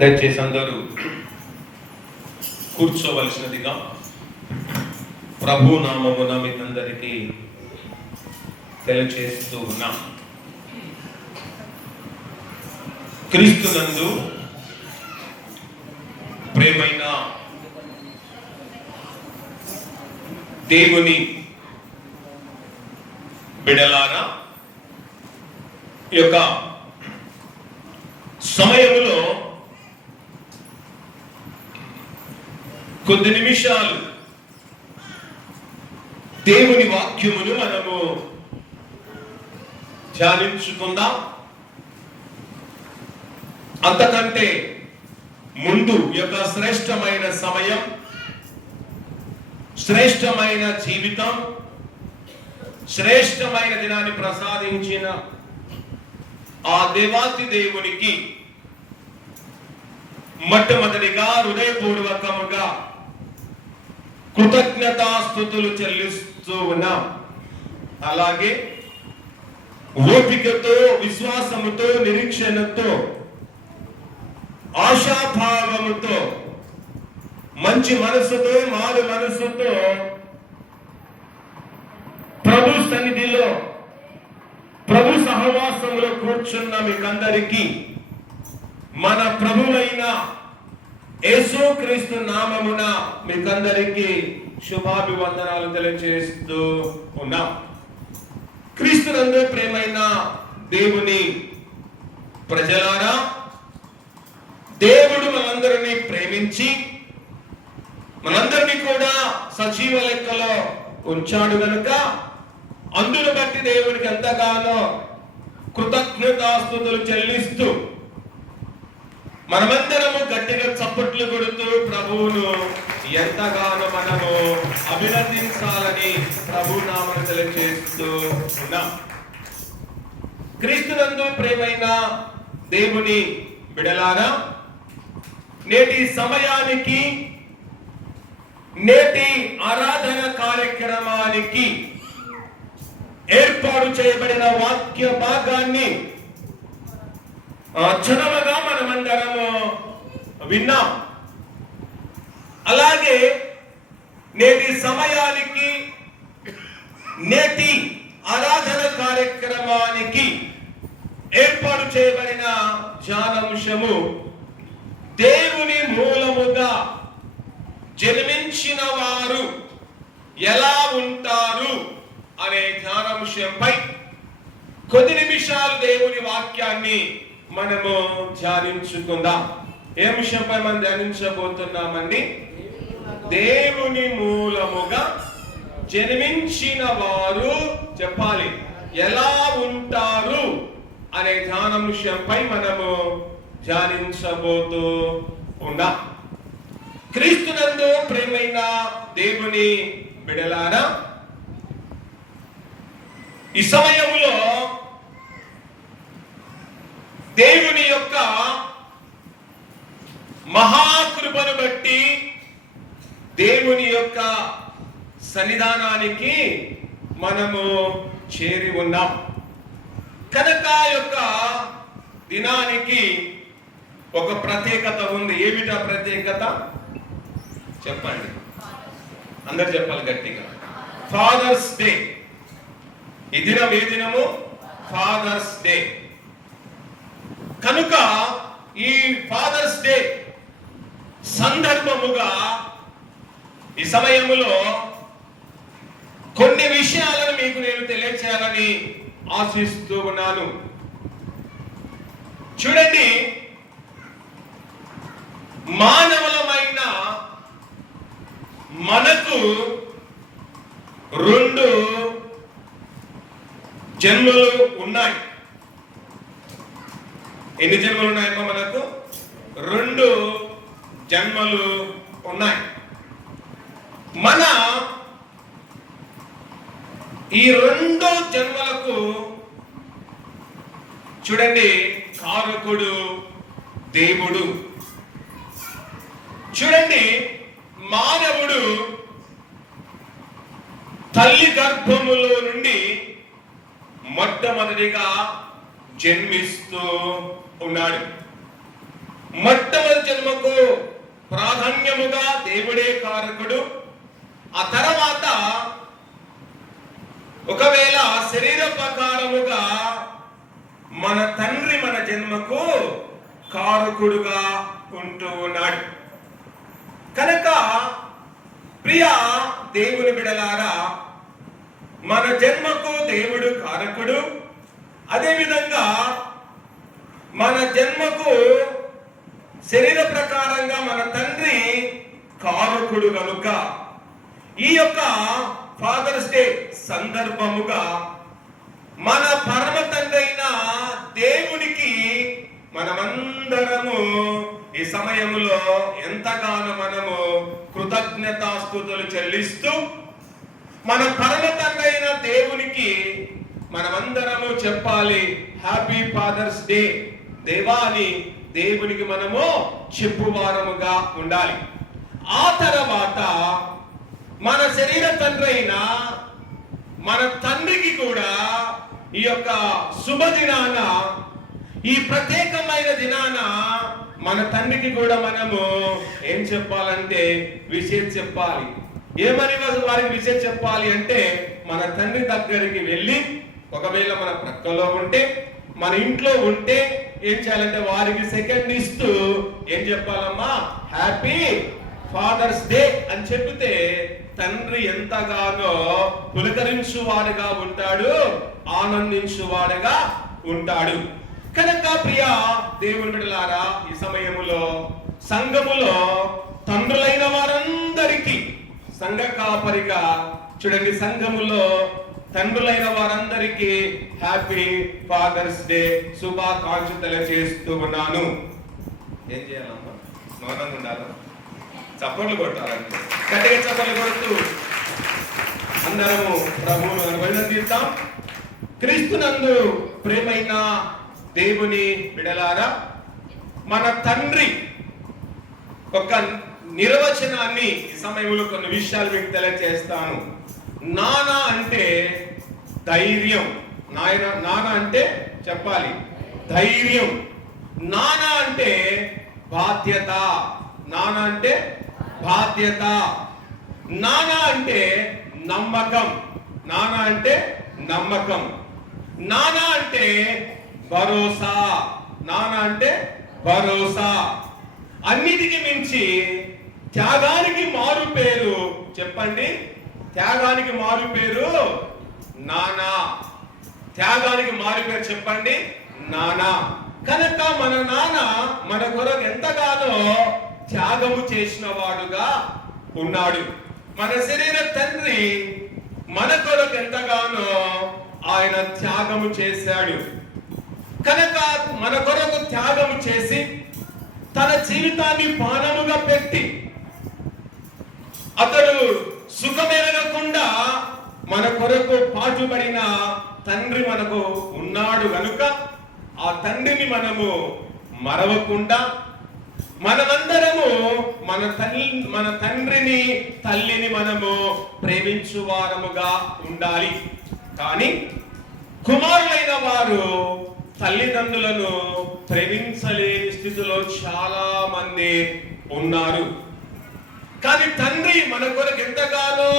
దయచేసి అందరూ కూర్చోవలసినదిగా ప్రభు నామమున మీకందరికీ తెలియచేస్తూ ఉన్నాం. క్రీస్తునందు ప్రేమైన దేవుని బిడలారా, ఈ యొక్క సమయంలో కొద్ది నిమిషాలు దేవుని వాక్యమును మనము ధ్యానించుకుందాం. అంతకంటే ముందు ఈ యొక్క శ్రేష్టమైన సమయం, శ్రేష్టమైన జీవితం, శ్రేష్టమైన దినాన్ని ప్రసాదించిన ఆ దేవాతి దేవునికి మొట్టమొదటిగా హృదయపూర్వకముగా కృతజ్ఞతాస్తుతులు చెల్లిస్తూ ఉన్నాం. అలాగే ఓపికతో, విశ్వాసముతో, నిరీక్షణతో, ఆశాభావముతో, మంచి మనసుతో, మారు మనసుతో ప్రభు సన్నిధిలో, ప్రభు సహవాసంలో కూర్చున్న మీకందరికీ మన ప్రభువైన యేసుక్రీస్తు నామమున మీకందరికీ శుభాభివందనాలు తెలియజేస్తూ ఉన్నాం. క్రీస్తునందు ప్రేమైన దేవుని ప్రజలారా, దేవుడు మనందరినీ ప్రేమించి మనందరినీ కూడా సజీవ లెక్కలో ఉంచాడు గనుక అందును బట్టి దేవుడికి ఎంతగానో కృతజ్ఞతాస్తుతులు చెల్లిస్తూ మనమందరము గట్టిగా చప్పట్లు కొడుతూ ప్రభువును ఎంతగానో మనము అభినందించాలని ప్రభు నామమున తెలియజేస్తూ ఉన్నాం. క్రీస్తునందు ప్రేమైన దేవుని బిడలారా, నేటి సమయానికి, నేటి ఆరాధన కార్యక్రమానికి ఏర్పాటు చేయబడిన వాక్య భాగాన్ని చదవగా మనమందరము విన్నాం. అలాగే నేటి సమయానికి, నేటి ఆరాధన కార్యక్రమానికి ఏర్పాటు చేయబడిన ధ్యానాంశము దేవుని మూలముగా జన్మించిన వారు ఎలా ఉంటారు అనే ధ్యానాంశంపై కొద్ది నిమిషాలు దేవుని వాక్యాన్ని మనము ధ్యానించుకుందాం. ఏ విషయంపై మనం ధ్యానించబోతున్నామండి? దేవుని మూలముగా జన్మించిన వారు చెప్పాలి ఎలా ఉంటారు అనే ధ్యానాంశంపై మనము ధ్యానించబోతూ ఉన్నాం. క్రీస్తునందు ప్రేమైన దేవుని బిడలారా, ఈ సమయంలో దేవుని యొక్క మహాకృపను బట్టి దేవుని యొక్క సన్నిధానానికి మనము చేరి ఉన్నాం కనుక యొక్క దినానికి ఒక ప్రత్యేకత ఉంది. ఏమిటా ప్రత్యేకత? చెప్పండి, అందరు చెప్పాలి గట్టిగా. Father's Day. ఈ దినం ఏ దినము? Father's Day. కనుక ఈ ఫాదర్స్ డే సందర్భముగా ఈ సమయములో కొన్ని విషయాలను మీకు నేను తెలియచేయాలని ఆశిస్తూ ఉన్నాను. చూడండి, మానవులమైన మనకు రెండు జన్మలు ఉన్నాయి. ఎన్ని జన్మలు ఉన్నాయమ్మా? మనకు రెండు జన్మలు ఉన్నాయి. మన ఈ రెండు జన్మలకు చూడండి, కారకుడు దేవుడు. చూడండి, మానవుడు తల్లి గర్భములో నుండి మొట్టమొదటిగా జన్మిస్తూ ఉన్నాడు. మొట్టమొదటి ప్రాధాన్యముగా దేవుడే కారకుడు. ఆ తర్వాత ఒకవేళ శరీర ప్రకారముగా మన తండ్రి మన జన్మకు కారకుడుగా ఉంటూ ఉన్నాడు. కనుక ప్రియ దేవుని బిడలారా, మన జన్మకు దేవుడు కారకుడు. అదేవిధంగా మన జన్మకు శరీర ప్రకారంగా మన తండ్రి కారకుడు కనుక ఈ యొక్క ఫాదర్స్ డే సందర్భముగా మన పరమ తండ్రి అయిన దేవునికి మనమందరము ఈ సమయంలో ఎంతగానో మనము కృతజ్ఞతాస్తుతులు చెల్లిస్తూ మన పరమ తండ్రి అయిన దేవునికి మనమందరము చెప్పాలి, హ్యాపీ ఫాదర్స్ డే దేవా అని దేవునికి మనము చెప్పువారముగా ఉండాలి. ఆ తర్వాత మన శరీర తండ్రి అయిన మన తండ్రికి కూడా ఈ యొక్క శుభదినాన, ఈ ప్రత్యేకమైన దినాన మన తండ్రికి కూడా మనము ఏం చెప్పాలంటే విషయం చెప్పాలి. ఏమని వారికి విషయం చెప్పాలి అంటే, మన తండ్రి దగ్గరికి వెళ్ళి ఒకవేళ మన ప్రక్కలో ఉంటే, మన ఇంట్లో ఉంటే ఏం చేయాలంటే వారికి సెకండ్ ఇస్తూ ఏం చెప్పాలమ్మా, హ్యాపీ ఫాదర్స్ డే అని చెబితే తండ్రి ఎంతగానో పులకరించువాడుగా ఉంటాడు, ఆనందించువాడుగా ఉంటాడు. కనుక ప్రియ దేవుని బిడ్డలారా, ఈ సమయములో సంఘములో తండ్రులైన వారందరికీ సంఘ కాపరిగా చూడండి, సంఘములో తండ్రులైన వారందరికీ హ్యాపీ ఫాదర్స్ డే శుభాకాంక్షలు తెలియజేస్తూ ఉన్నాను. ఏం చేయాలమ్మా, మౌనంగా ఉండాలి, చప్పట్లు కొట్టాలంటే గట్టిగా చప్పట్లు కొడుతూ అందరము ప్రభువును అభినందిద్దాం. క్రీస్తునందు ప్రేమైన దేవుని బిడలారా, మన తండ్రి ఒక నిర్వచనాన్ని ఈ సమయంలో కొన్ని విషయాలు మీకు తెలియజేస్తాను. నాన్న అంటే ధైర్యం. నాన్న అంటే చెప్పాలి ధైర్యం. నాన్న అంటే బాధ్యత. నాన్న అంటే బాధ్యత. నాన్న అంటే నమ్మకం. నాన్న అంటే నమ్మకం. నాన్న అంటే భరోసా. నాన్న అంటే భరోసా. అన్నిటికీ మించి త్యాగానికి మారు పేరు చెప్పండి. త్యాగానికి మారు పేరు నాన్న. త్యాగానికి మారు పేరు చెప్పండి, నాన్న. కనుక మన నాన్న మన కొరకు ఎంతగానో త్యాగము చేసిన వాడుగా ఉన్నాడు. మన శరీర తండ్రి మన కొరకు ఎంతగానో ఆయన త్యాగము చేశాడు. కనుక మన కొరకు త్యాగము చేసి తన జీవితాన్ని పానముగా పెట్టి అతడు సుఖమెరగకుండా మన కొరకు పాటుపడిన తండ్రి మనకు ఉన్నాడు కనుక ఆ తండ్రిని మనము మరవకుండా మనమందరము మన తండ్రిని తల్లిని మనము ప్రేమించువారముగా ఉండాలి. కానీ కుమారులైన వారు తల్లిదండ్రులను ప్రేమించలేని స్థితిలో చాలా మంది ఉన్నారు. కానీ తండ్రి మన కొరకు ఎంతగానో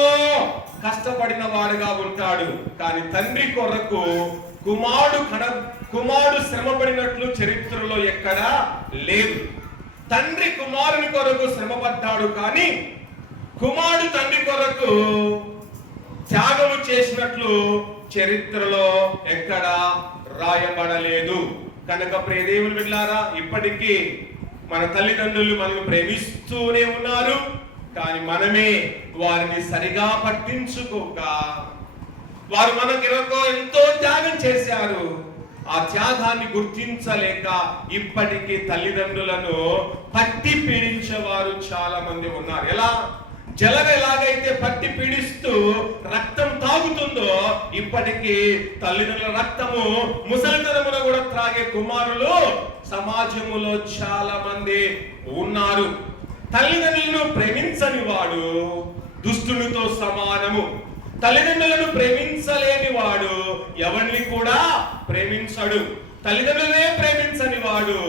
కష్టపడిన వాడుగా ఉంటాడు. కానీ తండ్రి కొరకు కుమారుడు శ్రమపడినట్లు చరిత్రలో ఎక్కడా లేదు. తండ్రి కుమారుని కొరకు శ్రమపడ్డాడు, కానీ కుమారుడు తండ్రి కొరకు త్యాగము చేసినట్లు చరిత్రలో ఎక్కడా రాయబడలేదు. కనుక ప్రియ దేవుని బిడ్డలారా, ఇప్పటికీ మన తల్లిదండ్రులు మనల్ని ప్రేమిస్తూనే ఉన్నారు. కానీ మనమే వారిని సరిగా పట్టించుకోక, వారు మనకి ఎంతో త్యాగం చేశారు, ఆ త్యాగాన్ని గుర్తించలేక ఇప్పటికీ తల్లిదండ్రులను పట్టి పీడించేవారు చాలా మంది ఉన్నారు. ఎలా జలం ఎలాగైతే పట్టి పీడిస్తూ రక్తం తాగుతుందో, ఇప్పటికీ తల్లిదండ్రుల రక్తము ముసలితనమున కూడా త్రాగే కుమారులు సమాజములో చాలా మంది ఉన్నారు. తల్లిదండ్రులను ప్రేమించని వాడు దుష్టునితో సమానము. తల్లిదండ్రులను ప్రేమించలేని వాడు ఎవరిని కూడా ప్రేమించడు. తల్లిదండ్రులనే ప్రేమించని వాడు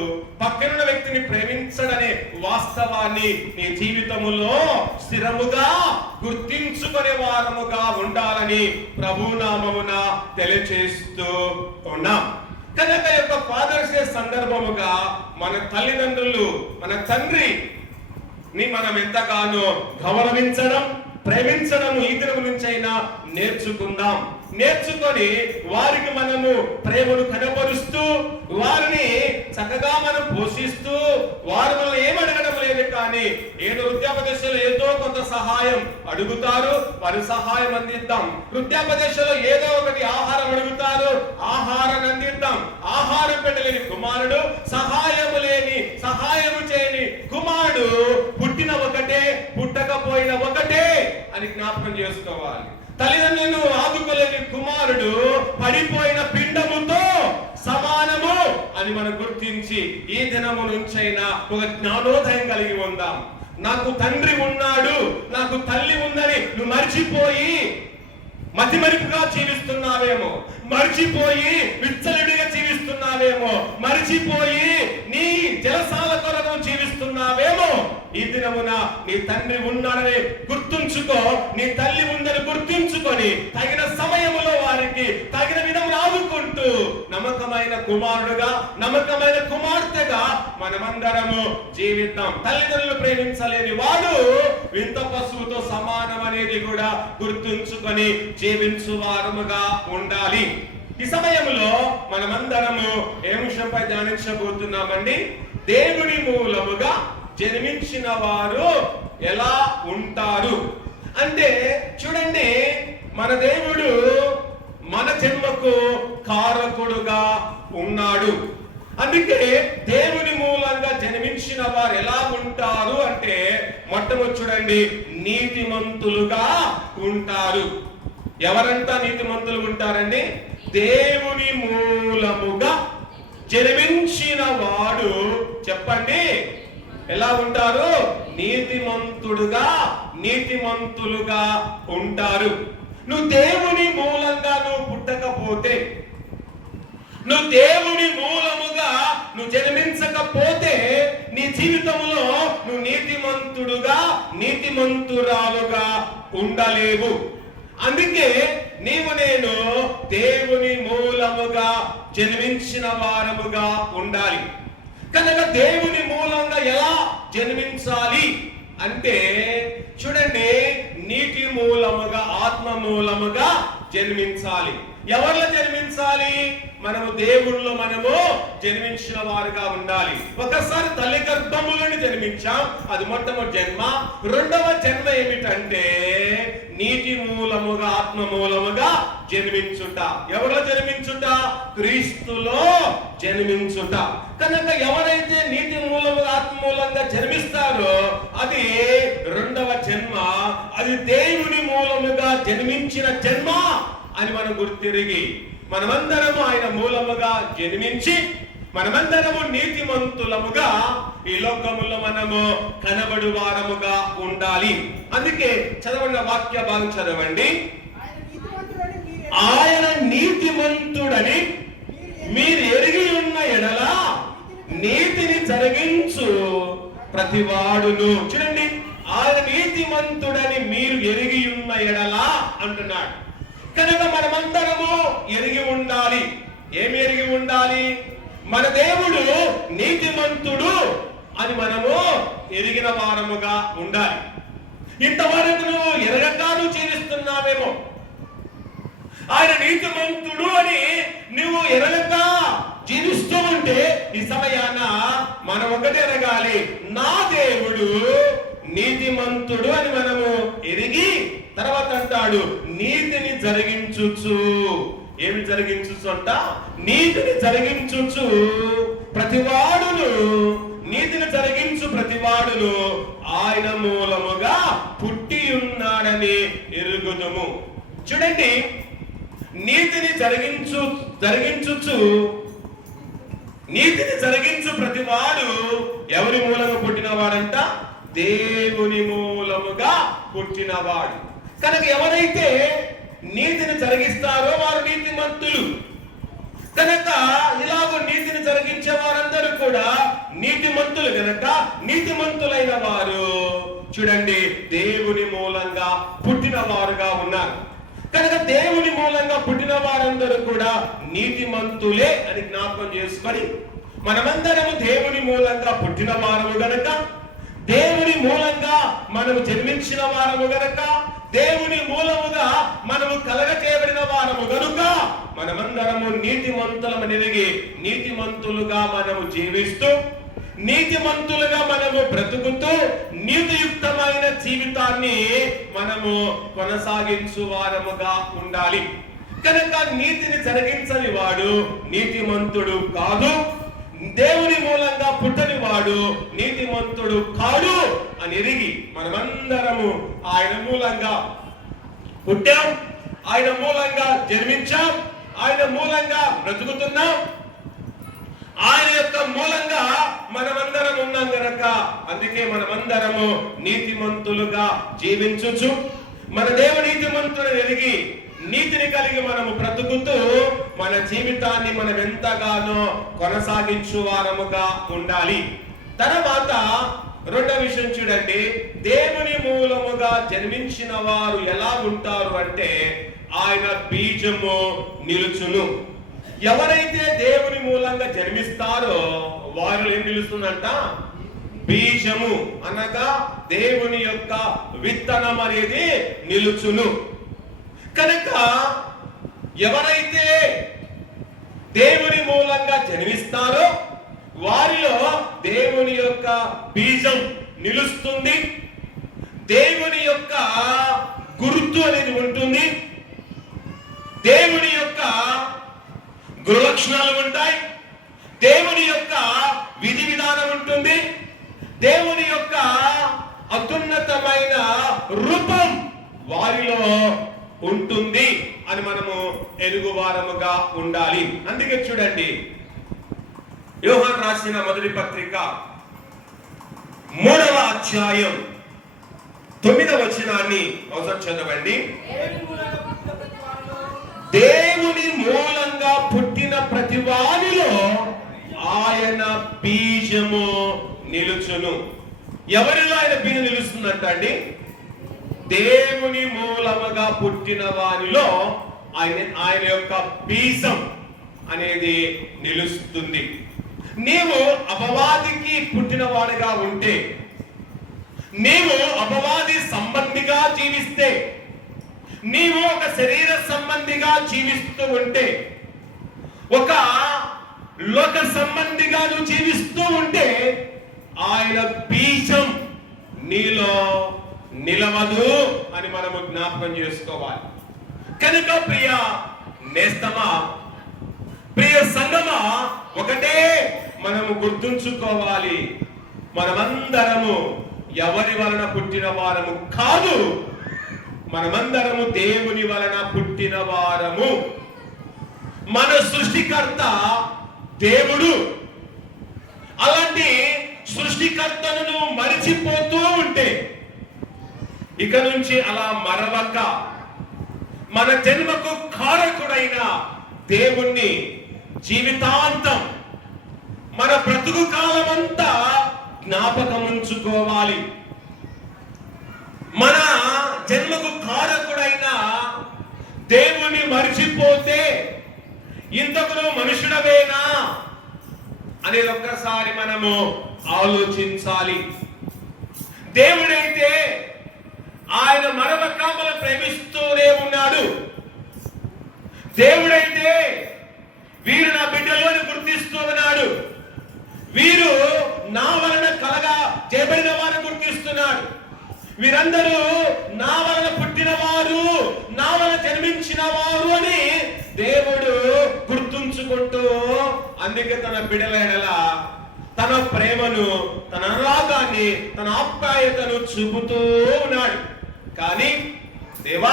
పక్కనున్న వ్యక్తిని ప్రేమించడనే వాస్తవాన్ని నీ జీవితములో స్థిరముగా గుర్తించుకునే వారముగా ఉండాలని ప్రభునామమున తెలియచేస్తూ ఉన్నాం. కనుక యొక్క ఫాదర్స్ డే సందర్భముగా మన తల్లిదండ్రులు, మన తండ్రి ని మనం ఎంతగానో గౌరవించడం, ప్రేమించడం ఈ దినం నుంచైనా నేర్చుకుందాం. నేర్చుకొని వారికి మనము ప్రేమను కనపరుస్తూ వారిని చక్కగా మనం పోషిస్తూ వారు మనం ఏమడగడం లేదు, కానీ ఏదో వృద్ధాపదశలో ఏదో కొంత సహాయం అడుగుతారు, వారి సహాయం అందిద్దాం. వృద్ధాపదశలో ఏదో ఒకటి ఆహారం అడుగుతారు, ఆహారాన్ని అందిద్దాం. ఆహారం పెట్టలేని కుమారుడు, సహాయము చేయని కుమారుడు పుట్టిన ఒకటే, పుట్టకపోయిన ఒకటే అని జ్ఞాపకం చేసుకోవాలి. తల్లిదండ్రులను ఆదుకోలేని కుమారుడు పడిపోయిన పిండముతో సమానము అని మనం గుర్తించి ఈ దినము నుంచైనా ఒక జ్ఞానోదయం కలిగి ఉందాం. నాకు తండ్రి ఉన్నాడు, నాకు తల్లి ఉందని నువ్వు మర్చిపోయి మతిమరుపుగా జీవిస్తున్నావేమో, మర్చిపోయి విచ్చలవిడిగా జీవిస్తున్నావేమో, మర్చిపోయి నీ జలసాల కొరకు జీవిస్తున్నావేమో. ఈ దినమున నీ తండ్రి ఉన్నాడని గుర్తుంచుకో, నీ తల్లి ఉందని గుర్తించుకొని తగిన సమయములో వారికి తగిన విధం ఆదుకుంటూ నమ్మకమైన కుమారుడుగా, నమ్మకమైన కుమార్తెగా మనమందరము జీవిద్దాం. తల్లిదండ్రులు ప్రేమించలేని వాడు వింత పశువుతో సమానం అనేది కూడా గుర్తుంచుకొని జీవించు వారముగా ఉండాలి. ఈ సమయంలో మనమందరము ఏ విషయంపై ధ్యానించబోతున్నామండి? దేవుని మూలముగా జన్మించిన వారు ఎలా ఉంటారు అంటే, చూడండి, మన దేవుడు మన జన్మకు కారకుడుగా ఉన్నాడు. అందుకే దేవుని మూలంగా జన్మించిన వారు ఎలా ఉంటారు అంటే, మొట్టమొదటి చూడండి, నీతిమంతులుగా ఉంటారు. ఎవరంతా నీతిమంతులు ఉంటారండి? దేవుని మూలముగా జన్మించిన వాడు, చెప్పండి, ఎలా ఉంటారు? నీతిమంతులుగా ఉంటారు. నువ్వు దేవుని మూలంగా నువ్వు పుట్టకపోతే, నువ్వు దేవుని మూలముగా నువ్వు జన్మించకపోతే నీ జీవితంలో నువ్వు నీతిమంతురాలుగా ఉండలేవు. అందుకే నేను దేవుని మూలముగా జన్మించిన వారముగా ఉండాలి. కనుక దేవుని మూలంగా ఎలా జన్మించాలి అంటే, చూడండి, నీటి మూలముగా, ఆత్మ మూలముగా జన్మించాలి. ఎవరిలో జన్మించాలి? మనము దేవుళ్ళలో మనము జన్మించిన వారుగా ఉండాలి. ఒకసారి తల్లి గర్భములను జన్మించాం, అది మొట్టమొదటి జన్మ. రెండవ జన్మ ఏమిటంటే నీటి మూలముగా, ఆత్మ మూలముగా జన్మించుట. ఎవరిలో జన్మించుట? క్రీస్తులో జన్మించుట. కనుక ఎవరైతే నీటి మూలముగా, ఆత్మ మూలంగా జన్మిస్తారో అది రెండవ జన్మ, అది దేవుని మూలముగా జన్మించిన జన్మ అని మనం గుర్తిరిగి మనమందరము ఆయన మూలముగా జన్మించి మనమందరము నీతిమంతులముగా ఈ లోకములో మనము కనబడు వారముగా ఉండాలి. అందుకే చదవండి, వాక్య భాగం చదవండి. ఆయన నీతిమంతుడని మీరు ఎరిగి ఉన్న ఎడల నీతిని జరిగించు ప్రతివాడును. చూడండి, ఆయన నీతిమంతుడని మీరు ఎరిగి ఉన్న ఎడల అంటున్నాడు. కనుక మనమందరము ఎరిగి ఉండాలి. ఏమి ఎరిగి ఉండాలి? మన దేవుడు నీతిమంతుడు అని మనము ఎరిగిన వారముగా ఉండాలి. ఇంతవరకు నువ్వు ఎరగగాను జీవిస్తున్నావేమో, ఆయన నీతిమంతుడు అని నువ్వు ఎరగగా జీవిస్తూ ఉంటే ఈ సమయాన మనం ఒకటి ఎరగాలి, నా దేవుడు నీతిమంతుడు అని మనము ఎరిగి తర్వాత అంటాడు నీతిని జరిగించుచు. ఏమి జరిగించుచు అంట? నీతిని జరిగించుచు ప్రతివాడును, నీతిని జరిగించు ప్రతివాడును ఆయన మూలముగా పుట్టి ఉన్నాడని ఎరుగుదుము. చూడండి, నీతిని జరిగించు ప్రతివాడు ఎవరి మూలంగా పుట్టినవాడంట? దేవుని మూలముగా పుట్టినవాడు. కనుక ఎవరైతే నీతిని జరిగిస్తారో వారు నీతిమంతులు. కనుక ఇలాగ నీతిని జరిగించే వారందరూ కూడా నీతిమంతులు గనక నీతిమంతులైన వారు చూడండి దేవుని మూలంగా పుట్టిన వారుగా ఉన్నారు. కనుక దేవుని మూలంగా పుట్టిన వారందరూ కూడా నీతిమంతులే అని జ్ఞాపకం చేసుకొని మనమందరము దేవుని మూలంగా పుట్టిన వారము గనక, దేవుని మూలంగా మనము జన్మించిన వారము గనక, దేవుని మూలముగా మనము కలగ చేయబడిన వారము గనుక మనమందరము నీతిమంతులమని నీతిమంతులుగా మనము జీవిస్తూ, నీతిమంతులుగా మనము బ్రతుకుతూ నీతియుక్తమైన జీవితాన్ని మనము కొనసాగించు వారముగా ఉండాలి. కనుక నీతిని జరిగించని వాడు నీతిమంతుడు కాదు, దేవుని మూలంగా పుట్టని వాడు నీతిమంతుడు కాడు అని ఎరిగి మనమందరము ఆయన మూలంగా పుట్టాం, ఆయన మూలంగా జన్మించాం, ఆయన మూలంగా బ్రతుకుతున్నాం, ఆయన యొక్క మూలంగా మనమందరం ఉన్నాం గనక అందుకే మనమందరము నీతిమంతులుగా జీవించుచు మన దేవుని నీతిమంతులను ఎరిగి నీతిని కలిగి మనము బ్రతుకుతూ మన జీవితాన్ని మనం ఎంతగానో కొనసాగించు వారముగా ఉండాలి. తర్వాత రెండవ విషయం చూడండి, దేవుని మూలముగా జన్మించిన వారు ఎలా ఉంటారు అంటే ఆయన బీజము నిలుచును. ఎవరైతే దేవుని మూలంగా జన్మిస్తారో వారు ఏం నిలుస్తుందంట? బీజము అనగా దేవుని యొక్క విత్తనం అనేది నిలుచును. కనుక ఎవరైతే దేవుని మూలంగా జన్మిస్తారో వారిలో దేవుని యొక్క బీజం నిలుస్తుంది, దేవుని యొక్క గుర్తు అనేది ఉంటుంది, దేవుని యొక్క గుణలక్షణాలు ఉంటాయి, దేవుని యొక్క విధి విధానం ఉంటుంది, దేవుని యొక్క అత్యున్నతమైన రూపం వారిలో ఉంటుంది అని మనము ఎరుగువారముగా ఉండాలి. అందుకే చూడండి యోహాను రాసిన మొదటి పత్రిక 3వ అధ్యాయం 9వ వచనాన్ని ఒకసారి చదవండి. దేవుని మూలంగా పుట్టిన ప్రతి వానిలో ఆయన బీజము నిలుచును. ఎవరిలో ఆయన బీజం నిలుస్తుందంట అండి? దేవుని మూలముగా పుట్టిన వానిలో ఆయన యొక్క బీజం అనేది నిలుస్తుంది. నీవు అపవాదికి పుట్టిన వాడిగా ఉంటే, నీవు అపవాది సంబంధిగా జీవిస్తే, నీవు ఒక శరీర సంబంధిగా జీవిస్తూ ఉంటే, ఒక లోక సంబంధిగా నువ్వు జీవిస్తూ ఉంటే ఆయన బీజం నీలో నిలవదు అని మనము జ్ఞాపకం చేసుకోవాలి. కనుక ప్రియ నేస్తమా, ప్రియ సంగమా, ఒకటే మనము గుర్తుంచుకోవాలి, మనమందరము ఎవరి వలన పుట్టిన వారము కాదు, మనమందరము దేవుని వలన పుట్టిన వారము. మన సృష్టికర్త దేవుడు. అలాంటి సృష్టికర్తను నువ్వు మరిచిపోతూ ఉంటే ఇక నుంచి అలా మరవక మన జన్మకు కారకుడైన దేవుణ్ణి జీవితాంతం మన బ్రతుకు కాలమంతా జ్ఞాపకం ఉంచుకోవాలి. మన జన్మకు కారకుడైన దేవుని మరిచిపోతే ఇంతకు నువ్వు మనుషుడవేనా అనేది ఒక్కసారి మనము ఆలోచించాలి. దేవుడైతే ఆయన మరొక మనం ప్రేమిస్తూనే ఉన్నాడు. దేవుడైతే వీరు నా బిడ్డలు అని గుర్తిస్తూ ఉన్నాడు. వీరు నా వలన కలగా చేయబడిన వారు గుర్తిస్తున్నాడు. వీరందరూ నా వలన పుట్టిన వారు, నా వలన జన్మించిన వారు అని దేవుడు గుర్తుంచుకుంటూ అందుకే తన బిడ్డల ఎడల తన ప్రేమను, తన అనురాగాన్ని, తన ఆప్యాయతను చూపుతూ ఉన్నాడు. కానీ దేవా,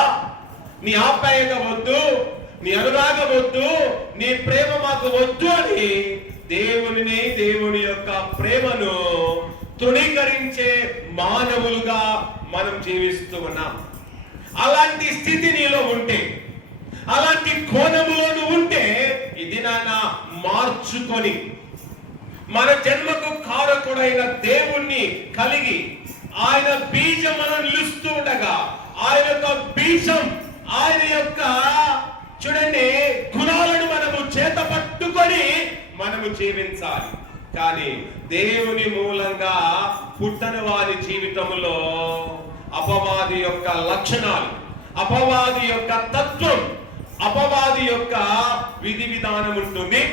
నీ ఆప్యాయత వద్దు, నీ అనురాగం వద్దు, నీ ప్రేమ మాకు వద్దు అని దేవుని యొక్క ప్రేమను తృణీకరించే మానవులుగా మనం జీవిస్తూ ఉన్నాం. అలాంటి స్థితి నీలో ఉంటే, అలాంటి కోణములో నువ్వు ఉంటే ఇది నాన్న మార్చుకొని మన జన్మకు కారకుడైన దేవుణ్ణి కలిగి ఆయన బీజం మనం నిలుస్తూ ఉండగా ఆయన యొక్క బీజం, ఆయన యొక్క చూడండి గుణాలను మనము చేత పట్టుకొని మనము జీవించాలి. కానీ దేవుని మూలంగా పుట్టని వారి జీవితంలో అపవాది యొక్క లక్షణాలు, అపవాది యొక్క తత్వం, అపవాది యొక్క విధి విధానం ఉంటుంది.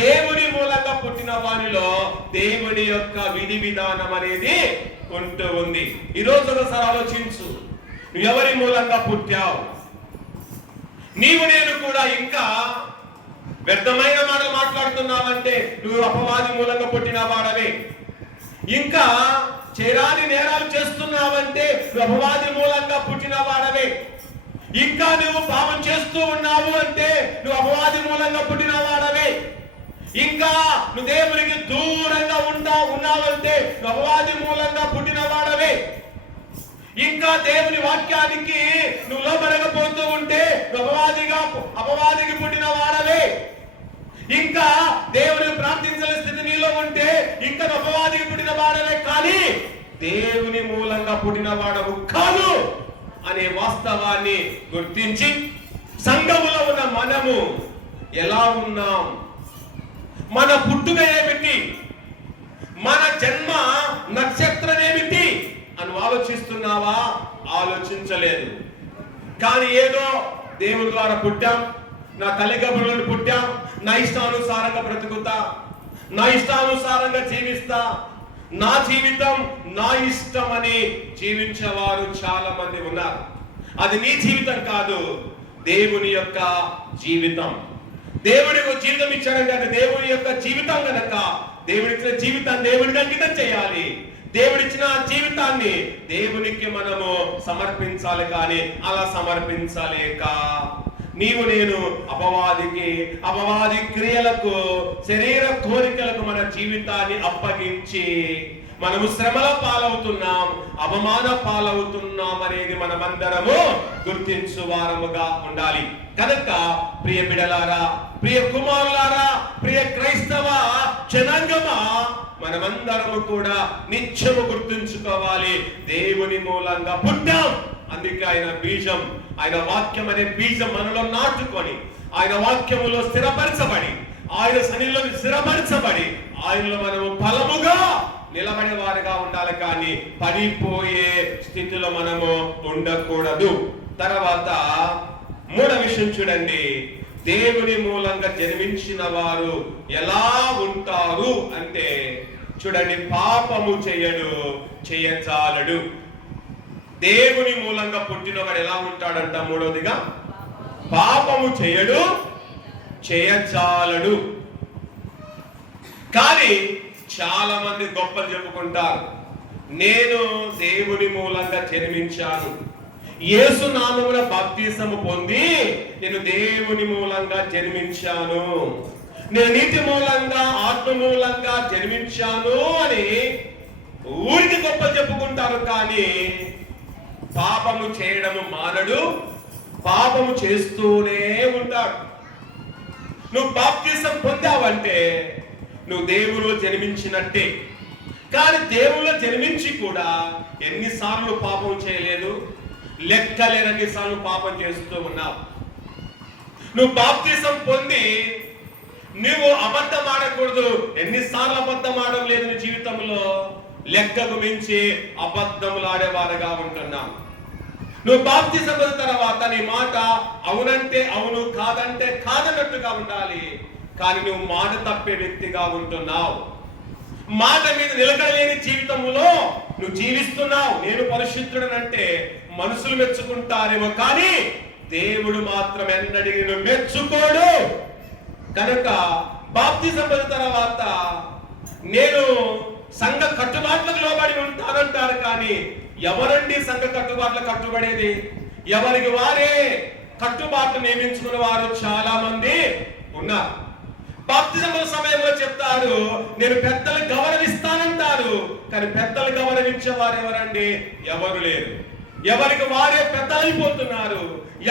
దేవుని మూలంగా పుట్టిన వారిలో దేవుని యొక్క విధి విధానం అనేది ఉంటూ ఉంది. ఈరోజు ఒకసారి ఆలోచించు, నువ్వు ఎవరి మూలంగా పుట్టావు? నీవు నేను కూడా ఇంకా వ్యర్థమైన మాటలు మాట్లాడుతున్నావంటే నువ్వు అపవాది మూలంగా పుట్టిన వాడవే. ఇంకా చేరాని నేరాలు చేస్తున్నావంటే నువ్వు అపవాది మూలంగా పుట్టిన వాడవే. ఇంకా నువ్వు పాపం చేస్తూ ఉన్నావు అంటే నువ్వు అపవాది మూలంగా పుట్టిన వాడవే. ఇంకా నువ్వు దేవునికి దూరంగా ఉన్నావంటే నువ్వు అపవాది మూలంగా పుట్టిన వాడవే. ఇంకా దేవుని వాక్యానికి నువ్వు లోబడకపోతూ ఉంటే నువ్వు అపవాదికి పుట్టిన వాడవే. ఇంకా దేవుని ప్రార్థించని స్థితి నీలో ఉంటే ఇంకా అపవాదికి పుట్టిన వాడవే. కానీ దేవుని మూలంగా పుట్టిన వాడవు కాదు అనే వాస్తవాన్ని గుర్తించి సంఘములో ఉన్న మనము ఎలా ఉన్నాం, మన పుట్టుక ఏమిటి, మన జన్మ నక్షత్రం ఏమిటి అని ఆలోచిస్తున్నావా? ఆలోచించలేదు. కానీ ఏదో దేవుని ద్వారా పుట్టాం, నా తల్లిదండ్రులను పుట్టాం, నా ఇష్టానుసారంగా బ్రతుకుతా, నా ఇష్టానుసారంగా జీవిస్తా, నా జీవితం నా ఇష్టం అని జీవించేవారు చాలా మంది ఉన్నారు. అది నీ జీవితం కాదు, దేవుని యొక్క జీవితం. దేవుడి జీవితం ఇచ్చాడంటే అది దేవుని యొక్క జీవితం కనుక దేవుడిచ్చిన జీవితాన్ని దేవుడికి అంకితం చేయాలి. దేవుడిచ్చిన జీవితాన్ని దేవునికి మనము సమర్పించాలి. కానీ అలా సమర్పించలేక నీవు నేను అపవాది క్రియలకు, శరీర కోరికలకు మన జీవితాన్ని అప్పగించి మనము శ్రమల పాలవుతున్నాం, అవమాన పాలవుతున్నాం అనేది మనమందరము గుర్తించు వారముగా ఉండాలి. కనుక ప్రియ బిడలారా, ప్రియ కుమారులారా, ప్రియ క్రైస్తవ జనాంగమా, మనమందరము కూడా నిత్యము గుర్తుంచుకోవాలి, దేవుని మూలంగా పుట్టాం. అందుకే ఆయన బీజం, ఆయన వాక్యం అనే బీజం మనలో నాటుకొని ఆయన వాక్యములో స్థిరపరచబడి, ఆయన సన్నిధిలో స్థిరపరచబడి ఆయనలో మనము బలముగా నిలబడే వారిగా ఉండాలి. కానీ పడిపోయే స్థితిలో మనము ఉండకూడదు. తర్వాత మూడవ విషయం చూడండి, దేవుని మూలంగా జన్మించిన వారు ఎలా ఉంటారు అంటే చూడండి, పాపము చేయజాలడు. దేవుని మూలంగా పుట్టినవాడు ఎలా ఉంటాడంట? మూడవదిగా పాపము చేయజాలడు. కానీ చాలా మంది గొప్పలు చెప్పుకుంటారు, నేను దేవుని మూలంగా జన్మించాను, యేసు నామమున బాప్తిసము పొంది నేను దేవుని మూలంగా జన్మించాను, నేను నీతి మూలంగా ఆత్మ మూలంగా జన్మించాను అని ఊరికి గొప్పలు చెప్పుకుంటారు. కానీ పాపము చేయడము మానడు, పాపము చేస్తూనే ఉంటాడు. నువ్వు బాప్తిసం పొందావంటే నువ్వు దేవునిలో జన్మించినట్టే. కానీ దేవునిలో జన్మించి కూడా ఎన్నిసార్లు పాపం చేయలేదు? లెక్కలేనన్ని సార్లు పాపం చేస్తూ ఉన్నావు. నువ్వు బాప్తిసం పొంది నువ్వు అబద్ధం ఆడకూడదు. ఎన్నిసార్లు అబద్ధం ఆడలేదు నీ జీవితంలో? లెక్కకు మించి అబద్ధములు ఆడేవారుగా ఉంటున్నావు. నువ్వు బాప్తిసం పొందిన తర్వాత నీ మాట అవునంటే అవును, కాదంటే కాదన్నట్టుగా ఉండాలి. కానీ నువ్వు మాట తప్పే వ్యక్తిగా ఉంటున్నావు. మాట మీద నిలకడలేని జీవితంలో నువ్వు జీవిస్తున్నావు. నేను పరిశుద్ధుడనంటే మనుషులు మెచ్చుకుంటారేమో, కానీ దేవుడు మాత్రం ఎన్నడిగి మెచ్చుకోడు. కనుక బాప్తిసం పొందిన తర్వాత నేను సంఘ కట్టుబాట్లకు లోబడి ఉంటానంటారు. కానీ ఎవరండి సంఘ కట్టుబాట్లకు కట్టుబడేది? ఎవరికి వారే కట్టుబాట్లు నియమించుకున్న వారు చాలా మంది ఉన్నారు. బాప్తిజం సమయంలో చెప్తారు, నేను పెద్దలు గౌరవిస్తానంటారు. కానీ పెద్దలు గౌరవించే వారు ఎవరండి? ఎవరు లేరు. ఎవరికి వారే పెద్దలైపోతున్నారు,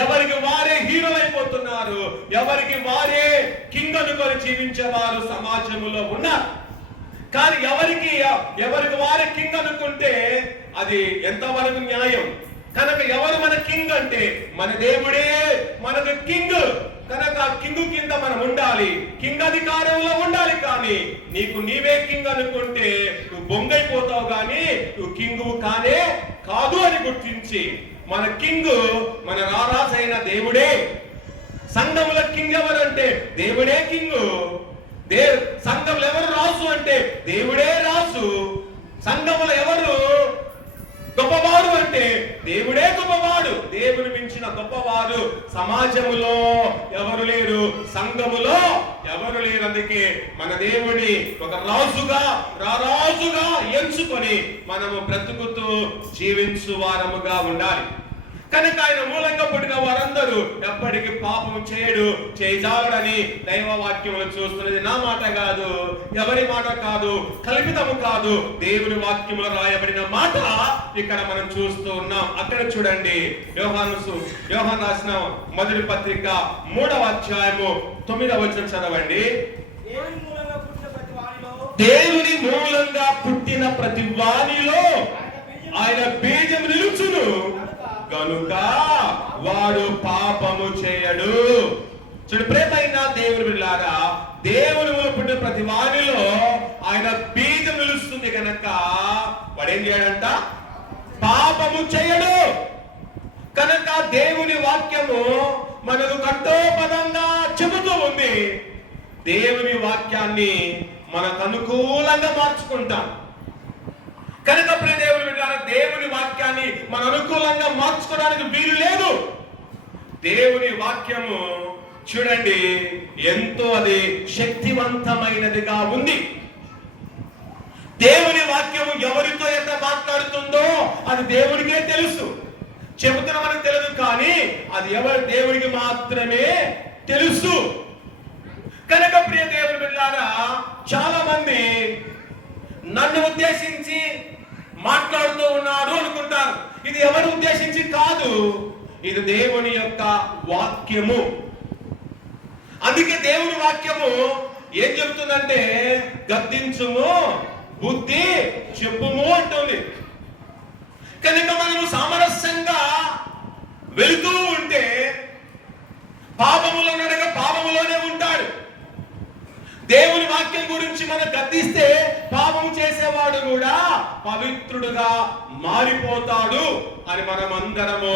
ఎవరికి వారే హీరోలు అయిపోతున్నారు, ఎవరికి వారే కింగ్ అనుకొని జీవించేవారు సమాజంలో ఉన్నారు. కానీ ఎవరికి వారే కింగ్ అనుకుంటే అది ఎంతవరకు న్యాయం? కనుక ఎవరు మన కింగ్ అంటే మన దేవుడే మనకు కింగ్. కనుక కింగ్ కింద మనం ఉండాలి, కింగ్ అధికారంలో ఉండాలి. కానీ నీకు నీవే కింగ్ అనుకుంటే నువ్వు బొంగైపోతావు, కానీ నువ్వు కింగ్ కానే కాదు అని గుర్తించి మన కింగ్ మన రారాజైన దేవుడే. సంఘముల కింగ్ ఎవరంటే దేవుడే కింగ్. సంఘంలో ఎవరు రాజు అంటే దేవుడే రాజు. సంఘములో ఎవరు గొప్పవాడు అంటే దేవుడే గొప్పవాడు. దేవుని మించిన గొప్పవాడు సమాజములో ఎవరు లేరు, సంఘములో ఎవరు లేరు. అందుకే మన దేవుని ఒక రాజుగా ఎంచుకొని మనము బ్రతుకుతూ జీవించు వారముగా ఉండాలి. కనుక ఆయన మూలంగా పుట్టిన వారందరూ ఎప్పటికీ పాపం చేయజాలడని దైవ వాక్యములు చూస్తున్నది. నా మాట కాదు, ఎవరి మాట కాదు, కల్పితము కాదు, దేవుని వాక్యములు రాయబడిన మాట ఇక్కడ మనం చూస్తూ ఉన్నాం. అక్కడ చూడండి, యోహాను రాసిన మొదటి పత్రిక 3వ అధ్యాయము 9వ వచనం చదవండి. దేవుని మూలంగా పుట్టిన ప్రతి వానిలో ఆయన బీజం నిలుచును కనుక వాడు పాపము చేయడు. చూడు ప్రేమైన దేవుని బిడ్డలారా, దేవుని పుట్టిన ప్రతి వానిలో ఆయన బీజం నిలుస్తుంది కనుక వాడు ఏం చేయడంట? పాపము చేయడు. కనుక దేవుని వాక్యము మనకు కఠోపదంగా చెబుతూ ఉంది. దేవుని వాక్యాన్ని మనకు అనుకూలంగా మార్చుకుంటాం. కనుక ప్రియ దేవుని బిడ్డలారా, దేవుని వాక్యాన్ని మన అనుకూలంగా మార్చుకోవడానికి వీలు లేదు. దేవుని వాక్యము చూడండి ఎంతో అది శక్తివంతమైనదిగా ఉంది. దేవుని వాక్యము ఎవరితో ఎంత మాట్లాడుతుందో అది దేవుడికే తెలుసు. చెబుతున్న మనకు తెలియదు, కానీ అది దేవుడికి మాత్రమే తెలుసు. కనుక ప్రియ దేవుని బిడ్డలారా, చాలా మంది నన్ను ఉద్దేశించి మాట్లాడుతూ ఉన్నాడు అనుకుంటారు. ఇది ఎవరు ఉద్దేశించి కాదు, ఇది దేవుని యొక్క వాక్యము. అందుకే దేవుని వాక్యము ఏం చెబుతుందంటే గద్దించుము, బుద్ధి చెప్పుము అంటుంది. కనుక మనము సామరస్యంగా వెళుతూ ఉంటే పాపములో నడక పాపములోనే ఉంటాడు. దేవుని వాక్యం గురించి మనం గద్దిస్తే పాపం చేసేవాడు కూడా పవిత్రుడుగా మారిపోతాడు అని మనం అందరము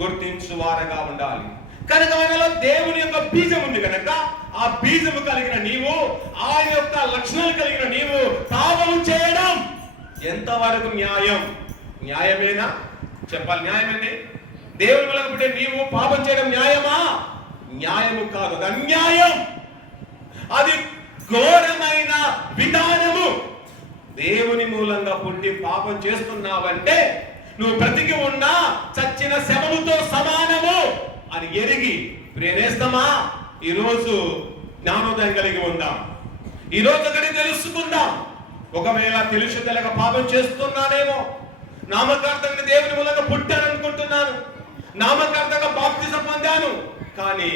గుర్తించువారుగా ఉండాలి. కనుక మనలో దేవుని యొక్క బీజం ఉంది కనుక ఆ బీజము కలిగిన నీవు, ఆయన యొక్క లక్షణాలు కలిగిన నీవు పాపం చేయడం ఎంతవరకు న్యాయం? న్యాయమేనా? చెప్పాలి, న్యాయమేనే. దేవుని వల్ల పుట్టే నీవు పాపం చేయడం న్యాయమా? న్యాయము కాదు, అది అన్యాయం. అది ఘోరమైన విధానము. దేవుని మూలంగా పుట్టి పాపం చేస్తున్నావంటే నువ్వు బ్రతికి ఉన్నా చచ్చిన శవముతో సమానము అని ఎరిగి ప్రేరేస్తామా? ఈరోజు జ్ఞానోదయం కలిగి ఉందాం. ఈరోజు ఒకటి తెలుసుకుందాం. ఒకవేళ తెలుసు తెలక పాపం చేస్తున్నానేమో, నామకార్థంగా దేవుని మూలంగా పుట్టాను అనుకుంటున్నాను, నామకార్థంగా బాప్తిజం పొందాను, కానీ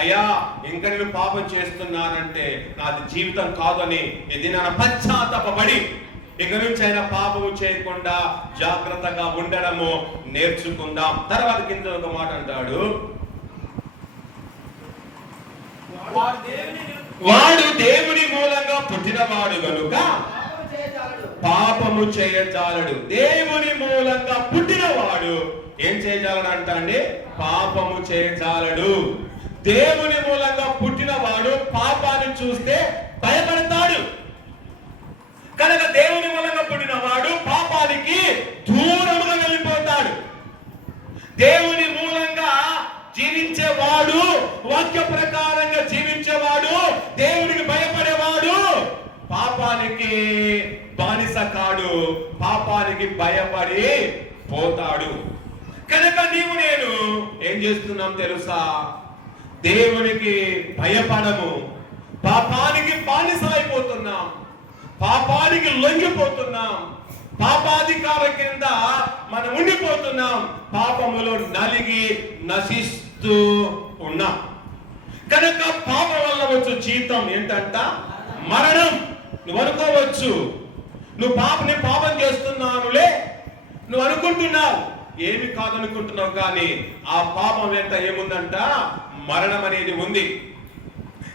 అయ్యా ఇంకా నేను పాపం చేస్తున్నానంటే నాది జీవితం కాదని ఇది నా పశ్చాత్తాపపడి ఇక నుంచి అయినా పాపము చేయకుండా జాగ్రత్తగా ఉండడము నేర్చుకుందాం. తర్వాత కింద ఒక మాట అంటాడు, వాడు దేవుని మూలంగా పుట్టినవాడు గనుక పాపము చేయజాలడు. దేవుని మూలంగా పుట్టినవాడు ఏం చేయజాలడు అంట అండి? పాపము చేయజాలడు. దేవుని మూలంగా పుట్టినవాడు పాపాన్ని చూస్తే భయపడతాడు. కనుక దేవుని మూలంగా పుట్టినవాడు పాపానికి దూరముగా వెళ్ళిపోతాడు. దేవుని మూలంగా జీవించేవాడు, వాక్య ప్రకారంగా జీవించేవాడు, దేవునికి భయపడేవాడు పాపానికి బానిస కాడు, పాపానికి భయపడి పోతాడు. కనుక నీవు నేను ఏం చేస్తున్నాం తెలుసా? దేవునికి భయపడము, పాపానికి బానిస అయిపోతున్నాం, పాపానికి లొంగిపోతున్నాం, పాపాధికార కింద మనం ఉండిపోతున్నాం, పాపములో నలిగి నశిస్తూ ఉన్నాం. కనుక పాపం వల్ల వచ్చు జీతం ఏంటంట? మరణం. నువ్వు అనుకోవచ్చు, నువ్వు పాపం చేస్తున్నానులే నువ్వు అనుకుంటున్నావు, ఏమి కాదనుకుంటున్నావు, కానీ ఆ పాపం వెంట ఏముందంట? మరణం అనేది ఉంది.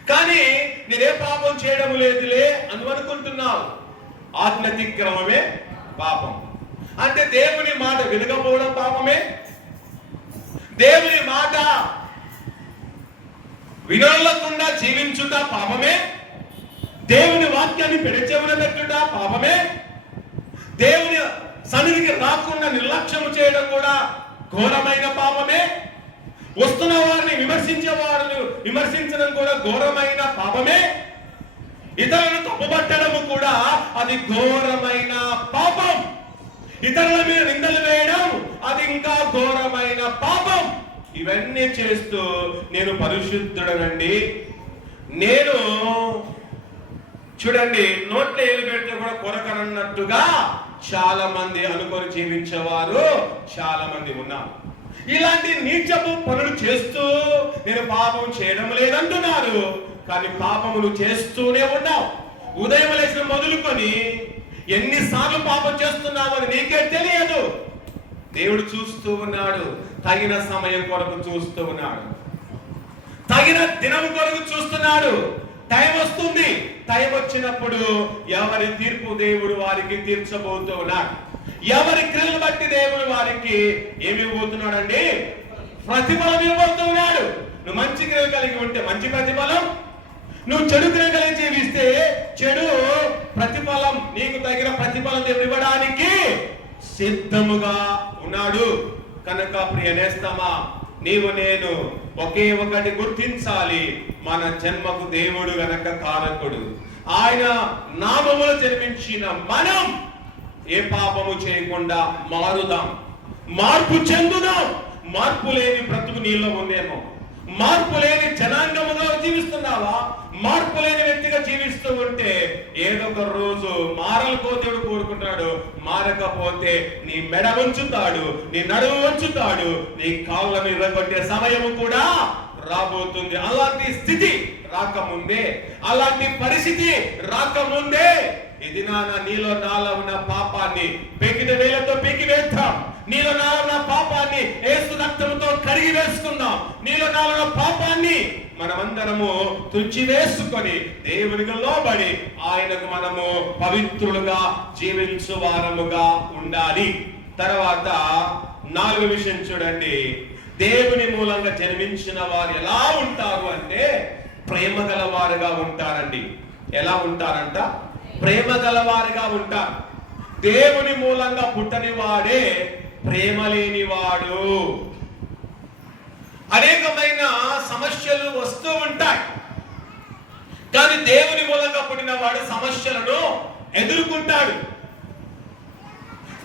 కానీ నేనే పాపం చేయడం లేదులే అని అనుకుంటున్నావు. ఆజ్ఞాతిక్రమమే పాపం. అంటే దేవుని మాట వినకపోవడం పాపమే, దేవుని మాట వినకుండా జీవించుట పాపమే, దేవుని వాక్యాన్ని పెడచెవిన పెట్టుట పాపమే, దేవుని సన్నిధికి రాకుండా నిర్లక్ష్యం చేయడం కూడా ఘోరమైన పాపమే, వస్తున్న వారిని విమర్శించడం కూడా ఘోరమైన పాపమే, ఇతరులను తప్పుపట్టడము కూడా అది ఘోరమైన పాపం, ఇతరుల మీద నిందలు వేయడం అది ఇంకా ఘోరమైన పాపం. ఇవన్నీ చేస్తూ నేను పరిశుద్ధుడనండి, నేను చూడండి నోట్లో ఏలు పెడితే కూడా కొరకనన్నట్టుగా చాలా మంది అనుకొని జీవించేవారు చాలా మంది ఉన్నారు. ఇలాంటి నీచపు పనులు చేస్తూ నేను పాపం చేయడం లేదంటున్నారు, కానీ పాపములు చేస్తూనే ఉన్నావు. ఉదయం లేచిన మొదలుకొని ఎన్నిసార్లు పాపం చేస్తున్నావు అని నీకే తెలియదు. దేవుడు చూస్తూ ఉన్నాడు, తగిన సమయం కొరకు చూస్తూ ఉన్నాడు, తగిన దినం కొరకు చూస్తున్నాడు. టైం వస్తుంది, టైం వచ్చినప్పుడు ఎవరి తీర్పు దేవుడు వారికి తీర్చబోతూ ఉన్నాడు. ఎవరి క్రియలు బట్టి దేవుడు వారికి ఏమి ఇవ్వబోతున్నాడు అండి? ప్రతిఫలం ఇవ్వబోతున్నాడు. నువ్వు మంచి క్రియలు కలిగి ఉంటే మంచి ప్రతిఫలం, నువ్వు చెడు క్రియలు కలిగి జీవిస్తే చెడు ప్రతిఫలం, నీకు తగిన ప్రతిఫలం దేవుడు ఇవ్వడానికి సిద్ధముగా ఉన్నాడు. కనుక ప్రియ నేస్తమా, నీవు నేను ఒకే ఒకటి గుర్తించాలి, మన జన్మకు దేవుడు గనక కారకుడు. ఆయన నామములో జన్మించిన మనం ఏ పాపము చేయకుండా మారుదాం, మార్పు చెందుదాం. మార్పు లేని బ్రతుకు నీలో ఉందేమో, మార్పు లేని జనాంగముగా జీవిస్తున్నావా? మార్పు లేని వ్యక్తిగా జీవిస్తూ ఉంటే ఏదో ఒక రోజు మారలకో దేవుడు కోరుకుంటాడు. మారకపోతే నీ మెడ వంచుతాడు, నీ నడుము వంచుతాడు, నీ కాళ్ళ మీద కొట్టే సమయము కూడా రాబోతుంది. అలాంటి స్థితి రాకముందే, అలాంటి పరిస్థితి రాకముందే ఇది నీలో నాలో ఉన్న పాపాన్ని పెకిట వేలతో పెకి వేద్దాం. నీలో నాలో ఉన్న పాపాన్ని యేసు రక్తంతో కడిగి వేసుకుందాం. నీలో నాలో ఉన్న పాపాన్ని మనమందరము తుడిచి వేసుకొని దేవునికి లోబడి ఆయనకు మనము పవిత్రులుగా జీవించు వారముగా ఉండాలి. తర్వాత 4వ విషయం చూడండి, దేవుని మూలంగా జన్మించిన వారు ఎలా ఉంటారు అంటే ప్రేమ గలవారుగా ఉంటారండి. ఎలా ఉంటారంట? ప్రేమ గలవారుగా ఉంటారు. దేవుని మూలంగా పుట్టని వాడే ప్రేమ లేనివాడు. అనేకమైన సమస్యలు వస్తూ ఉంటాయి, కానీ దేవుని మూలంగా పుట్టిన వాడు సమస్యలను ఎదుర్కొంటాడు.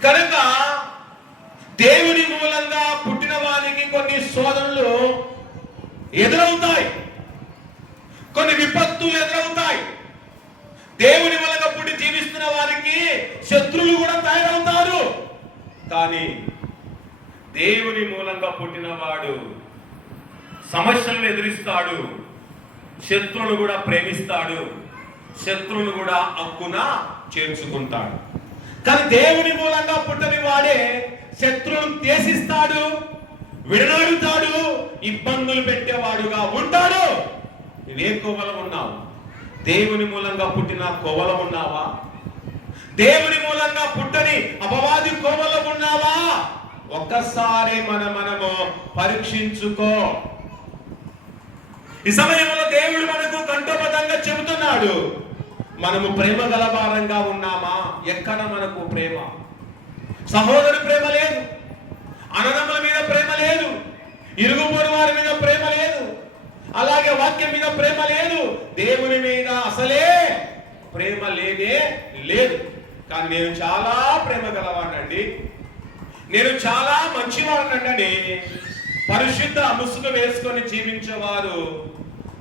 కనుక దేవుని మూలంగా పుట్టిన వారికి కొన్ని శోధనలు ఎదురవుతాయి, కొన్ని విపత్తులు ఎదురవుతాయి. దేవుని మూలంగా పుట్టి జీవిస్తున్న వారికి శత్రువులు కూడా తయారవుతారు. కానీ దేవుని మూలంగా పుట్టిన వాడు సమస్యలను ఎదురిస్తాడు, శత్రువును కూడా ప్రేమిస్తాడు, శత్రువును కూడా హక్కున చేర్చుకుంటాడు. కానీ దేవుని మూలంగా పుట్టని వాడే శత్రువును త్యజిస్తాడు, విడనాడుతాడు, ఇబ్బందులు పెట్టేవాడుగా ఉంటాడు. నువ్వే కోవలం ఉన్నావు? దేవుని మూలంగా పుట్టిన కోవలం ఉన్నావా? దేవుని మూలంగా పుట్టని అపవాది కోవలం ఉన్నావా? ఒక్కసారి మనము పరీక్షించుకో. ఈ సమయంలో దేవుడు మనకు కంఠోపతంగా చెబుతున్నాడు, మనము ప్రేమ గలవారంగా ఉన్నామా? ఎక్కడ మనకు ప్రేమ? సహోదరు ప్రేమ లేదు, అన్నదమ్ముల మీద ప్రేమ లేదు, ఇరుగు పొరుగు వారి మీద ప్రేమ లేదు, అలాగే వాక్యం మీద ప్రేమ లేదు, దేవుని మీద అసలే ప్రేమ లేదే లేదు. కానీ నేను చాలా ప్రేమ గలవాడినండి, నేను చాలా మంచివాడినండి, పరిశుద్ధ ముసుగు వేసుకొని జీవించేవారు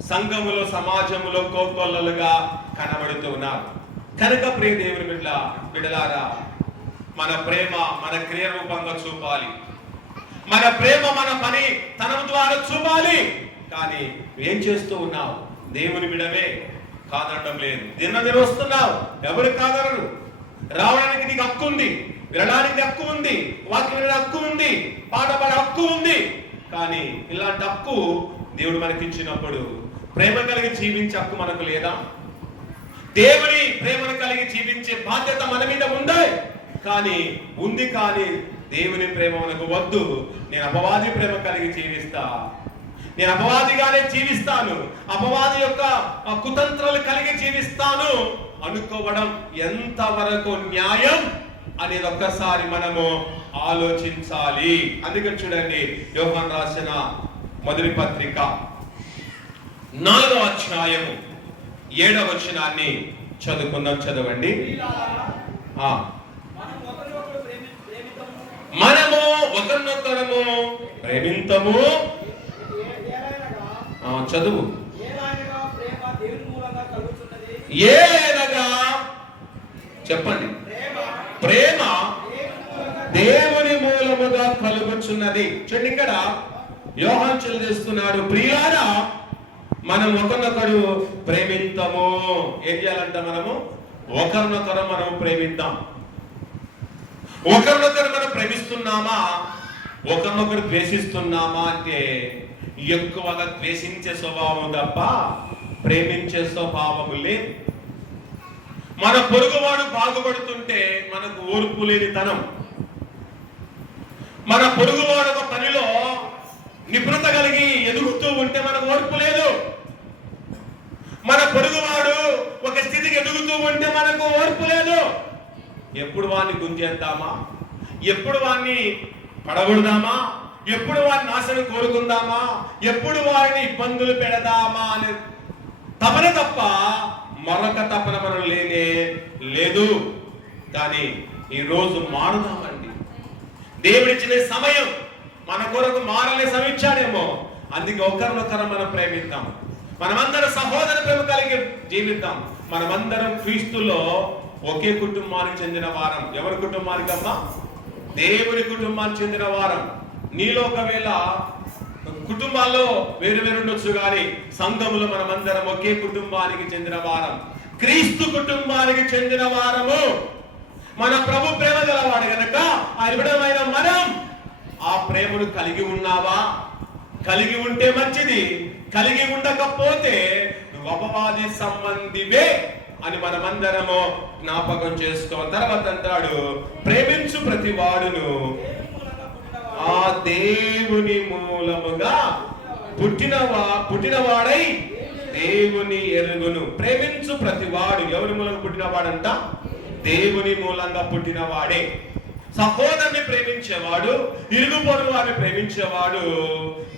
సంఘములో సమాజంలో కోకొల్లలుగా కనబడుతూ ఉన్నారు. కనుక ప్రియ దేవుని బిడ్డలారా, మన ప్రేమ మన క్రియ రూపంగా చూపాలి. మన ప్రేమ మన పని తనం ద్వారా చూపాలి. కానీ ఏం చేస్తూ ఉన్నావు? దేవుని బిడవే, కాదనడం లేదు. దిన వస్తున్నావు, ఎవరు కాదనరు. రావడానికి నీకు హక్కు ఉంది, వినడానికి హక్కు ఉంది, వాక్యం వినడానికి హక్కు ఉంది, పాట పాడే హక్కు ఉంది. కానీ ఇలాంటి హక్కు దేవుడు మనకిచ్చినప్పుడు ప్రేమ కలిగి జీవించే హక్కు మనకు లేదా? దేవుని ప్రేమను కలిగి జీవించే బాధ్యత మన మీద ఉందా? కానీ ఉంది. కానీ దేవుని ప్రేమ మనకు వద్దు, నేను అపవాది ప్రేమ కలిగి జీవిస్తా, నేను అపవాదిగానే జీవిస్తాను, అపవాది యొక్క కుతంత్రాలు కలిగి జీవిస్తాను అనుకోవడం ఎంతవరకు న్యాయం అనేది ఒక్కసారి మనము ఆలోచించాలి. అందుకని చూడండి, యోహాను రాసిన మొదటి పత్రిక 4వ అధ్యాయము 7వ వచనాన్ని చదువుకుందాం. చదవండి. మనము ఒకరినొకరము ప్రేమింతము. చదువు. ఏలనగా చెప్పండి. ప్రేమ దేవుని మూలముగా కలుగుచున్నది. చూడండి, ఇక్కడ యోహాను చెల్లిస్తున్నాడు, ప్రియులారా మనం ఒకరినొకరు ప్రేమింతము. ఏం చేయాలంట? మనము ఒకరినొకరు మనం ప్రేమిద్దాం. ఒకరినొకరు మనం ప్రేమిస్తున్నామా, ఒకరినొకరు ద్వేషిస్తున్నామా అంటే ఎక్కువగా ద్వేషించే స్వభావం తప్ప ప్రేమించే స్వభావము లేదు. మన పొరుగువాడు బాగుపడుతుంటే మనకు ఓర్పు లేని తనం. మన పొరుగువాడు ఒక పనిలో నిపుణత కలిగి ఎదుగుతూ ఉంటే మనకు ఓర్పు లేదు. మన పొరుగువాడు ఒక స్థితికి ఎదుగుతూ ఉంటే మనకు ఓర్పు లేదు. ఎప్పుడు వాడిని గుంజేద్దామా, ఎప్పుడు వాడిని పడగొడదామా, ఎప్పుడు వాడిని నాశనం కోరుకుందామా, ఎప్పుడు వారిని ఇబ్బందులు పెడదామా అనే తపన తప్ప మరొక తపన మనం లేనే లేదు. కానీ ఈరోజు మారుదామండి. దేవుడిచ్చిన సమయం మన కొరకు మారలే సమీక్షాడేమో. అందుకే ఒకరినొకరు మనం ప్రేమిద్దాం. మనమందరం సహోదర ప్రేమ కలిగి జీవిద్దాం. మనమందరం క్రీస్తులో ఒకే కుటుంబానికి చెందిన వారం. ఎవరి కుటుంబానికి అమ్మా? దేవుని కుటుంబానికి చెందిన వారం. నీలో ఒకవేళ కుటుంబాల్లో వేరు వేరు ఉండొచ్చు, కానీ సంఘములో మనమందరం ఒకే కుటుంబానికి చెందిన వారం, క్రీస్తు కుటుంబానికి చెందిన వారము. మన ప్రభు ప్రేమ గలవాడు గనక ఆయన విడమైన మనం ఆ ప్రేమను కలిగి ఉన్నావా? కలిగి ఉంటే మంచిది, కలిగి ఉండకపోతే నువ్వు అపవాది సంబంధివే అని మనమందరము జ్ఞాపకం చేసుకోవాలి. తర్వాత అంటాడు, ప్రేమించు ప్రతి వాడును ఆ దేవుని మూలముగా పుట్టినవాడై దేవుని ఎరుగును. ప్రేమించు ప్రతి వాడు ఎవరి మూలంగా పుట్టినవాడంట? దేవుని మూలంగా పుట్టినవాడే. సహోదరుని ప్రేమించేవాడు, ఇరుగు పొరుగు వారిని ప్రేమించేవాడు,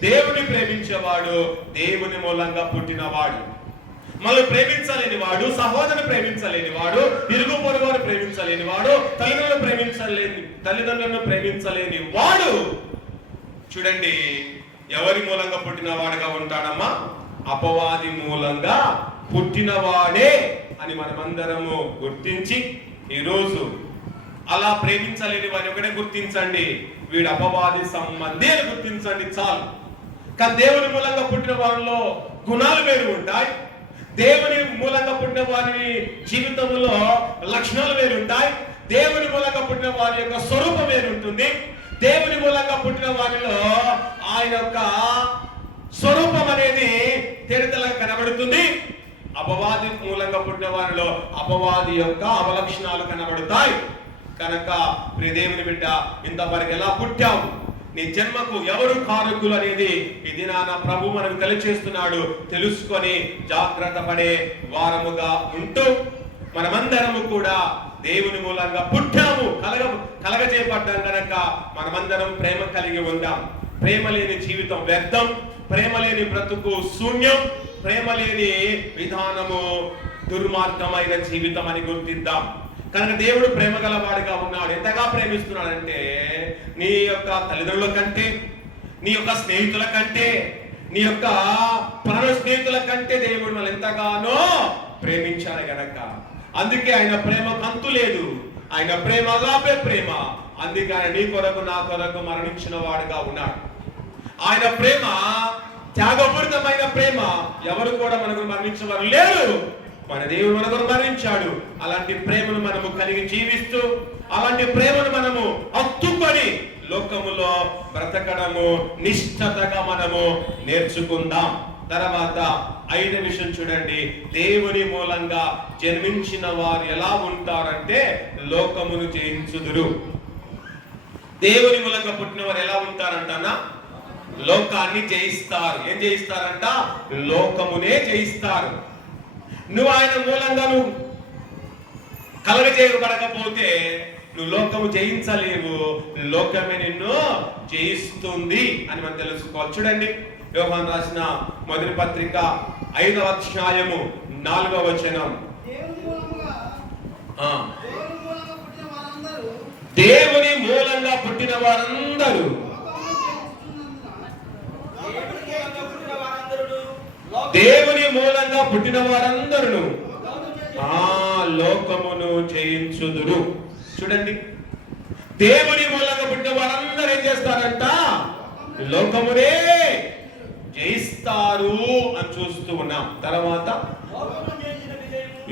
దేవుని ప్రేమించేవాడు దేవుని మూలంగా పుట్టినవాడు. మళ్ళీ ప్రేమించలేని వాడు, సహోదరుని ప్రేమించలేని వాడు, ఇరుగు పొరుగు వారు ప్రేమించలేని వాడు, తల్లిదండ్రులను ప్రేమించలేని వాడు చూడండి ఎవరి మూలంగా పుట్టినవాడుగా ఉంటాడమ్మా? అపవాది మూలంగా పుట్టినవాడే అని మనమందరము గుర్తించి ఈరోజు అలా ప్రేమించలేని వారిని ఒకటే గుర్తించండి, వీడు అపవాది సంబంధి అని గుర్తించండి చాలు. కానీ దేవుని మూలంగా పుట్టిన వారిలో గుణాలు వేరు ఉంటాయి. దేవుని మూలంగా పుట్టిన వారి జీవితంలో లక్షణాలు వేరు ఉంటాయి. దేవుని మూలంగా పుట్టిన వారి యొక్క స్వరూపం వేరు ఉంటుంది. దేవుని మూలంగా పుట్టిన వారిలో ఆయన యొక్క స్వరూపం అనేది తేలికగా కనబడుతుంది. అపవాది మూలంగా పుట్టిన వారిలో అపవాది యొక్క అవలక్షణాలు కనబడతాయి. కనుక ప్రియ దేవుని బిడ్డ, ఇంతవరకు ఎలా పుట్టావు, నీ జన్మకు ఎవరు కారకులు అనేది ఈ దినాన ప్రభు మనకు తెలియచేస్తున్నాడు. తెలుసుకొని జాగ్రత్త పడే వారముగా ఉంటూ మనమందరము కూడా దేవుని మూలంగా పుట్టాము, కలగజేయబడ్డాం కనుక మనమందరం ప్రేమ కలిగి ఉందాం. ప్రేమ లేని జీవితం వ్యర్థం, ప్రేమ లేని బ్రతుకు శూన్యం, ప్రేమ లేని విధానము దుర్మార్గమైన జీవితం అని గుర్తిద్దాం. కనుక దేవుడు ప్రేమ గలవాడిగా ఉన్నాడు. ఎంతగా ప్రేమిస్తున్నాడంటే నీ యొక్క తల్లిదండ్రుల కంటే, నీ యొక్క స్నేహితుల కంటే, నీ యొక్క ప్రాణ స్నేహితుల కంటే దేవుడు మనం ఎంతగానో ప్రేమించాడు గనక అందుకే ఆయన ప్రేమ కంతు లేదు. ఆయన ప్రేమ అగాపే ప్రేమ. అందుకని నీ కొరకు నా కొరకు మరణించిన వాడుగా ఉన్నాడు. ఆయన ప్రేమ త్యాగపూరితమైన ప్రేమ. ఎవరు కూడా మనకు మరణించేవారు లేరు, మన దేవుడు మనకు మరణించాడు. అలాంటి ప్రేమను మనము కలిగి జీవిస్తూ, అలాంటి ప్రేమను మనము హత్తుకొని లోకములో బ్రతకడము నిష్ఠతగా మనము నేర్చుకుందాం. తర్వాత 5వ విషయం చూడండి, దేవుని మూలంగా జన్మించిన వారు ఎలా ఉంటారంటే లోకమును జయించుదురు. దేవుని మూలంగా పుట్టిన వారు ఎలా ఉంటారంటనా లోకాన్ని జయిస్తారు. ఏం జయిస్తారంట? లోకమునే జయిస్తారు. నువ్వు ఆయన మూలంగా నువ్వు కలగజేయబడకపోతే నువ్వు లోకము జయించలేవు, లోకమే నిన్ను జయిస్తుంది అని మనం తెలుసుకోవాలి. చూడండి, యోహాను రాసిన మొదటి పత్రిక 5వ అధ్యాయము 4వ వచనం. దేవుని మూలంగా పుట్టిన వారందరూ దేవుని మూలంగా పుట్టిన వారందరూ లోకమును జయించుదురు. చూడండి, దేవుని మూలంగా పుట్టిన వారందరూ ఏం చేస్తారంట? లోకమునే జయిస్తారు అని చూస్తూ ఉన్నాం. తర్వాత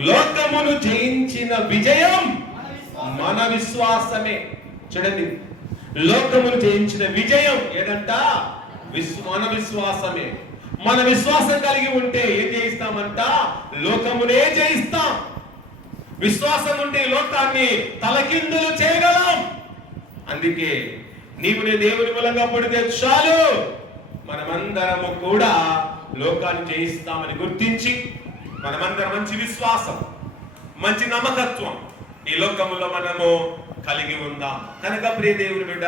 లోకమును జయించిన విజయం మన విశ్వాసమే. చూడండి, లోకమును జయించిన విజయం ఏదంట? మన విశ్వాసమే. మన విశ్వాసం కలిగి ఉంటే ఏం జయిస్తామంట? లోకమునే జయిస్తాం. విశ్వాసం ఉంటే లోకాన్ని తలకిందులు చేయగలం. అందుకే నీవు నీ దేవుని మూలంగా పుడితే చాలు, మనమందరము కూడా లోకాన్ని జయిస్తామని గుర్తించి మనమందరం మంచి విశ్వాసం, మంచి నమ్మకత్వం ఈ లోకములో మనము కలిగి ఉందాం. కనుక ప్రియ దేవుని బిడ్డ,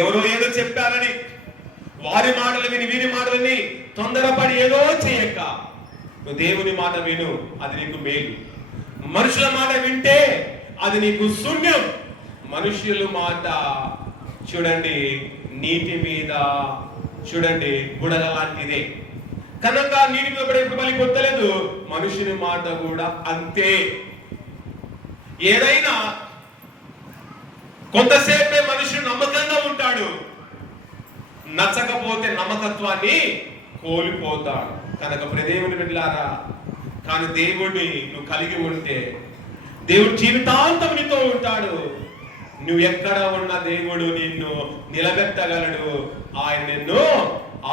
ఎవరో ఏదో చెప్పారని వారి మాటలు విని వీరి మాటలని తొందరపడి ఏదో చేయక నువ్వు దేవుని మాట విను, అది నీకు మేలు. మనుషుల మాట వింటే అది నీకు శూన్యం. మనుషుల మాట చూడండి నీటి మీద చూడండి బుడగ లాంటిదే. కనుక నీటి మీద ఎప్పుడు మళ్ళీ కొట్టలేదు, మనుషుని మాట కూడా అంతే. ఏదైనా కొంతసేపే మనుషుడు నమ్మకంగా ఉంటాడు, నచ్చకపోతే నమ్మకత్వాన్ని కోల్పోతాడు. కనుక దేవుని బిడ్డలారా, కానీ దేవుడిని నువ్వు కలిగి ఉంటే దేవుడు జీవితాంతం నీతో ఉంటాడు. నువ్వు ఎక్కడ ఉన్న దేవుడు నిన్ను నిలబెట్టగలడు. ఆయన నిన్ను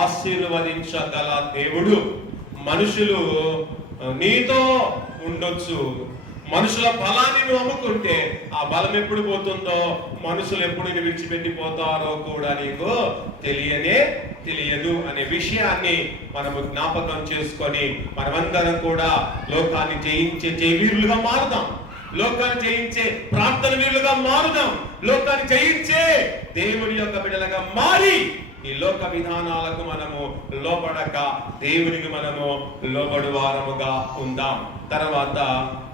ఆశీర్వదించగల దేవుడు. మనుషులు నీతో ఉండొచ్చు, మనుషుల బలాన్ని నువ్వు అమ్ముకుంటే ఆ బలం ఎప్పుడు పోతుందో, మనుషులు ఎప్పుడు నిన్ను విడిచిపెట్టిపోతారో కూడా నీకు తెలియదు అనే విషయాన్ని మనము జ్ఞాపకం చేసుకొని మనమందరం కూడా లోకాన్ని జయించే జయవీరులుగా మారుదాం. లోకాన్ని జయించే ప్రార్థన వీరులుగా మారుదాం. లోకాన్ని జయించే దేవుని యొక్క బిడ్డలుగా మారి ఈ లోక విధానాలకు మనము లోబడక దేవునికి మనము లోబడు వారముగా ఉందాం. తర్వాత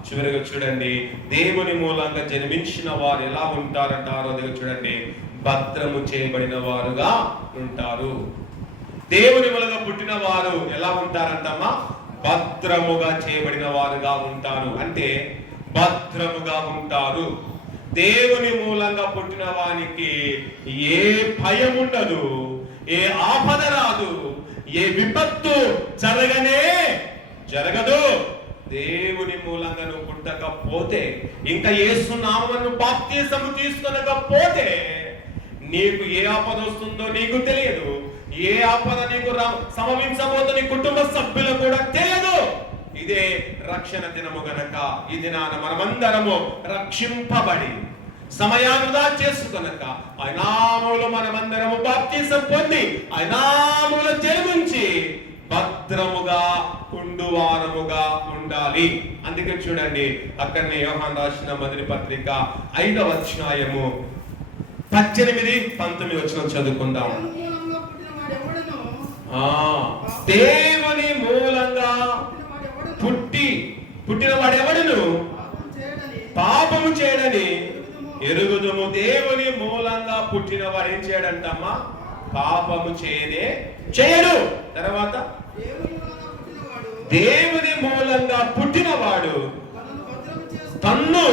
చివరిగా చూడండి, దేవుని మూలంగా జన్మించిన వారు ఎలా ఉంటారంటారో చూడండి, భద్రము చేయబడిన వారుగా ఉంటారు. దేవుని మూలంగా పుట్టిన వారు ఎలా ఉంటారంటమ్మా? భద్రముగా చేయబడిన వారుగా ఉంటారు. అంటే భద్రముగా ఉంటారు. దేవుని మూలంగా పుట్టిన వానికి ఏ భయం ఉండదు, ఏ ఆపద రాదు, ఏ విపత్తు జరగదు. దేవుని మూలంగా నువ్వు పుట్టకపోతే, ఇంకా యేసు నామమును బాప్తిసము తీసుకొనకపోతే నీకు ఏ ఆపద వస్తుందో నీకు తెలియదు. ఏ ఆపద నీకు సంభవించబోతో నీ కుటుంబ సభ్యులు కూడా తెలియదు. ఇదే రక్షణ దినము గనక ఈ దినాన మనమందరము రక్షింపబడి సమయానుదా చేసుకొనక ఆయనామములో మనమందరము బాప్తిసం పొంది ఆయనామములో జన్మించి భద్రముగా ఉండువారముగా ఉండాలి. అందుకే చూడండి, అక్కడనే యోహాను రాసిన మొదటి పత్రిక 5వ అధ్యాయము 18-19 వచనం చదువుకుందాం. దేవుని మూలంగా పుట్టిన వాడెవడును పాపము చేయడని ఎరుగుదుము. దేవుని మూలంగా పుట్టిన వాడు ఏం చేయడంటమ్మా? పాపము చేయడు. తర్వాత దేవుని మూలంగా పుట్టిన వాడు తన్ను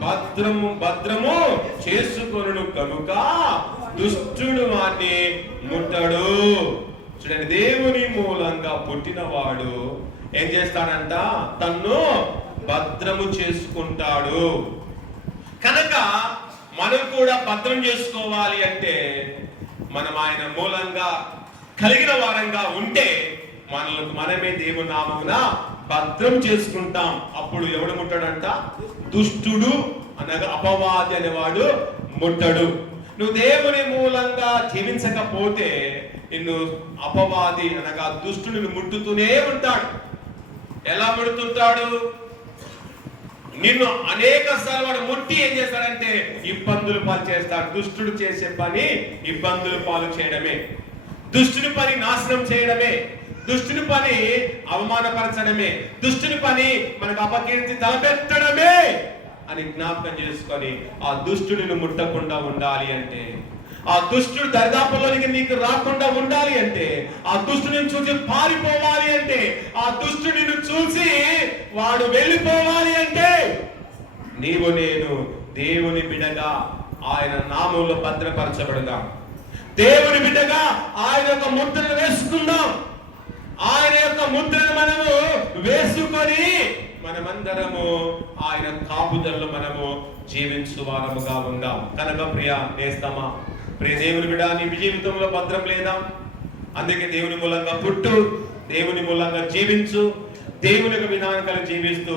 భద్రము చేసుకొనును కనుక దుష్టుడు వాణ్ణి ముట్టడు. చూడండి, దేవుని మూలంగా పుట్టినవాడు ఏం చేస్తాడంట? తన్ను భద్రము చేసుకుంటాడు. కనుక మనం కూడా భద్రం చేసుకోవాలి అంటే మనం ఆయన మూలంగా కలిగిన వారంగా ఉంటే మనమే దేవుని నామమున భద్రం చేసుకుంటాం. అప్పుడు ఎవడు ముట్టడంట? దుష్టుడు అనగా అపవాది అనేవాడు ముట్టడు. నువ్వు దేవుని మూలంగా జీవించకపోతే నిన్ను అపవాది అనగా దుష్టుని ముట్టుతూనే ఉంటాడు. ఎలా ముడుతుంటాడు? నిన్ను అనేక సార్లు వాడు ముట్టి ఏం చేస్తాడంటే ఇబ్బందులు పాలు చేస్తాడు. దుష్టుడు చేసే పని ఇబ్బందులు పాలు చేయడమే, దుష్టుని పని నాశనం చేయడమే, దుష్టుని పని అవమానపరచడమే, దుష్టుని పని మనకు అపకీర్తి తలపెట్టడమే అని జ్ఞాపకం చేసుకొని ఆ దుష్టుడిని ముట్టకుండా ఉండాలి అంటే, ఆ దుష్టుడు దరిదాపుల్లోనికి నీకు రాకుండా ఉండాలి అంటే, ఆ దుష్టుడిని చూసి పారిపోవాలి అంటే, ఆ దుష్టుడిని చూసి వాడు వెళ్ళిపోవాలి అంటే నీవు నేను దేవుని బిడ్డగా ఆయన నామంలో భద్రపరచబడదాం. దేవుని బిడ్డగా ఆయన యొక్క ముద్రను వేసుకుందాం. ఆయన యొక్క ముద్రను మనము వేసుకొని మనమందరము ఆయన కాపుదల్లో మనము జీవించు వారముగా ఉందాం. కనుక ప్రియ నేస్తమా, ప్రియ దేవుని బిడ్డ, నీ జీవితంలో భద్రం లేదా? అందుకే దేవుని మూలంగా పుట్టు, దేవుని మూలంగా జీవించు, దేవుని యొక్క విధానం జీవిస్తూ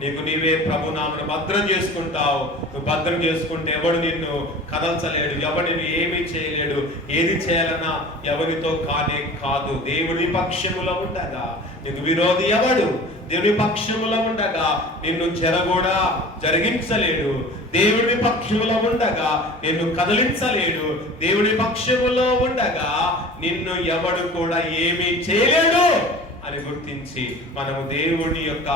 నీకు నీవే ప్రభునామను భద్రం చేసుకుంటావు. నువ్వు భద్రం చేసుకుంటే ఎవడు నిన్ను కదల్చలేడు, ఎవడు నిన్ను ఏమీ చేయలేడు. ఏది చేయాలన్నా ఎవరితో కానే కాదు. దేవుని పక్షములో ఉండగా నీకు విరోధి ఎవడు? దేవుని పక్షములో ఉండగా నిన్ను చెరగూడా జరిగించలేడు. దేవుని పక్షములో ఉండగా నిన్ను కదిలించలేడు. దేవుని పక్షములో ఉండగా నిన్ను ఎవడు కూడా ఏమీ చేయలేడు అని గుర్తించి మనము దేవుని యొక్క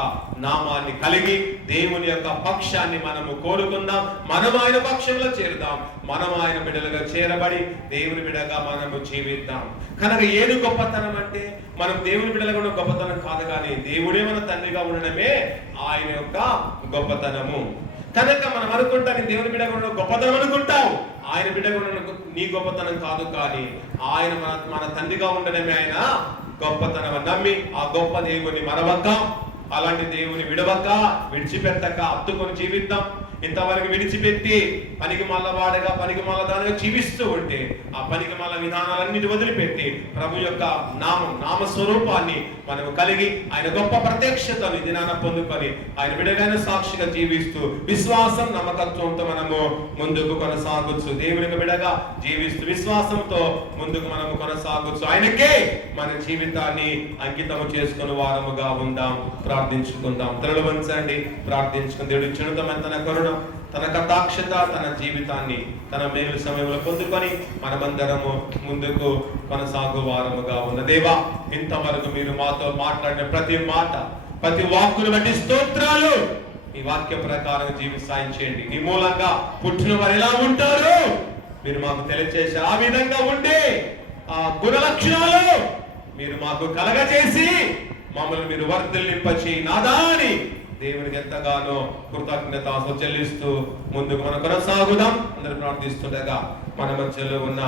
నామాన్ని కలిగి దేవుని యొక్క పక్షాన్ని మనము కోరుకుందాం. మనం ఆయన పక్షంలో చేరుదాం. మనం ఆయన బిడ్డలుగా చేరబడి దేవుని బిడ్డగా మనము జీవిద్దాం. కనుక ఏది గొప్పతనం అంటే మనం దేవుని బిడ్డలుగా ఉన్న గొప్పతనం కాదు, కానీ దేవుడే మన తండ్రిగా ఉండడమే ఆయన యొక్క గొప్పతనము. కనుక మనం అనుకుంటాం దేవుని బిడ్డగా ఉన్న గొప్పతనం అనుకుంటాం, ఆయన బిడ్డగా ఉన్న నీ గొప్పతనం కాదు, కానీ ఆయన మన తండ్రిగా ఉండడమే ఆయన గొప్పతనం నమ్మి ఆ గొప్ప దేవుని మరవక, అలాంటి దేవుని విడవక, విడిచిపెట్టక హత్తుకొని జీవిద్దాం. ఇంతవరకు విడిచిపెట్టి పనికి మళ్ళా వాడగా పనికి మళ్ళా దానిగా జీవిస్తూ ఉంటే ఆ పనికి మళ్ళా విధానాలన్నిటి వదిలిపెట్టి ప్రభు యొక్క నామ స్వరూపాన్ని మనము కలిగి ఆయన గొప్ప ప్రత్యక్షతను దినాన పొందుకొని ఆయన విడగైన సాక్షిగా జీవిస్తూ విశ్వాసం నమ్మకత్వంతో మనము ముందుకు కొనసాగొచ్చు. దేవునికి విడగా జీవిస్తూ విశ్వాసంతో ముందుకు మనము కొనసాగొచ్చు. ఆయనకే మన జీవితాన్ని అంకితము చేసుకుని వారముగా ఉందాం. ప్రార్థించుకుందాం. తలలు వంచండి, ప్రార్థించుకుని దేవుడి చిన్నతమైన తన కరుణ, తన కటాక్షత, తన జీవితాన్ని తన మేలు సమయంలో పొందుకొని మనమందరము ముందుకు కొనసాగు వారముగా ఉన్న దేవా, ఇంతవరకు మీరు మాతో మాట్లాడిన ప్రతి మాట, ప్రతి వాక్కును బట్టి స్తోత్రాలు. ఈ వాక్య ప్రకారం జీవితాన్ని చేయండి. నీ మూలంగా పుట్టిన వారు ఎలా ఉంటారు మీరు మాకు తెలియజేసి ఆ విధంగా ఉండే ఆ గుణ లక్షణాలు మీరు మాకు కలగజేసి మమ్మల్ని మీరు వర్ధిల్లింపచి నాదాని దేవునికి ఎంతగానో కృతజ్ఞత చెల్లిస్తూ ముందుకు మనం కొనసాగుదాం. అందరూ ప్రార్థిస్తుండగా మన మధ్యలో ఉన్న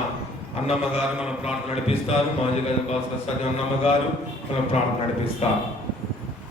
అన్నమ్మ గారు మనం ప్రార్థన నడిపిస్తారు. మాజీ గజ అన్నమ్మ గారు మనం ప్రార్థన నడిపిస్తారు.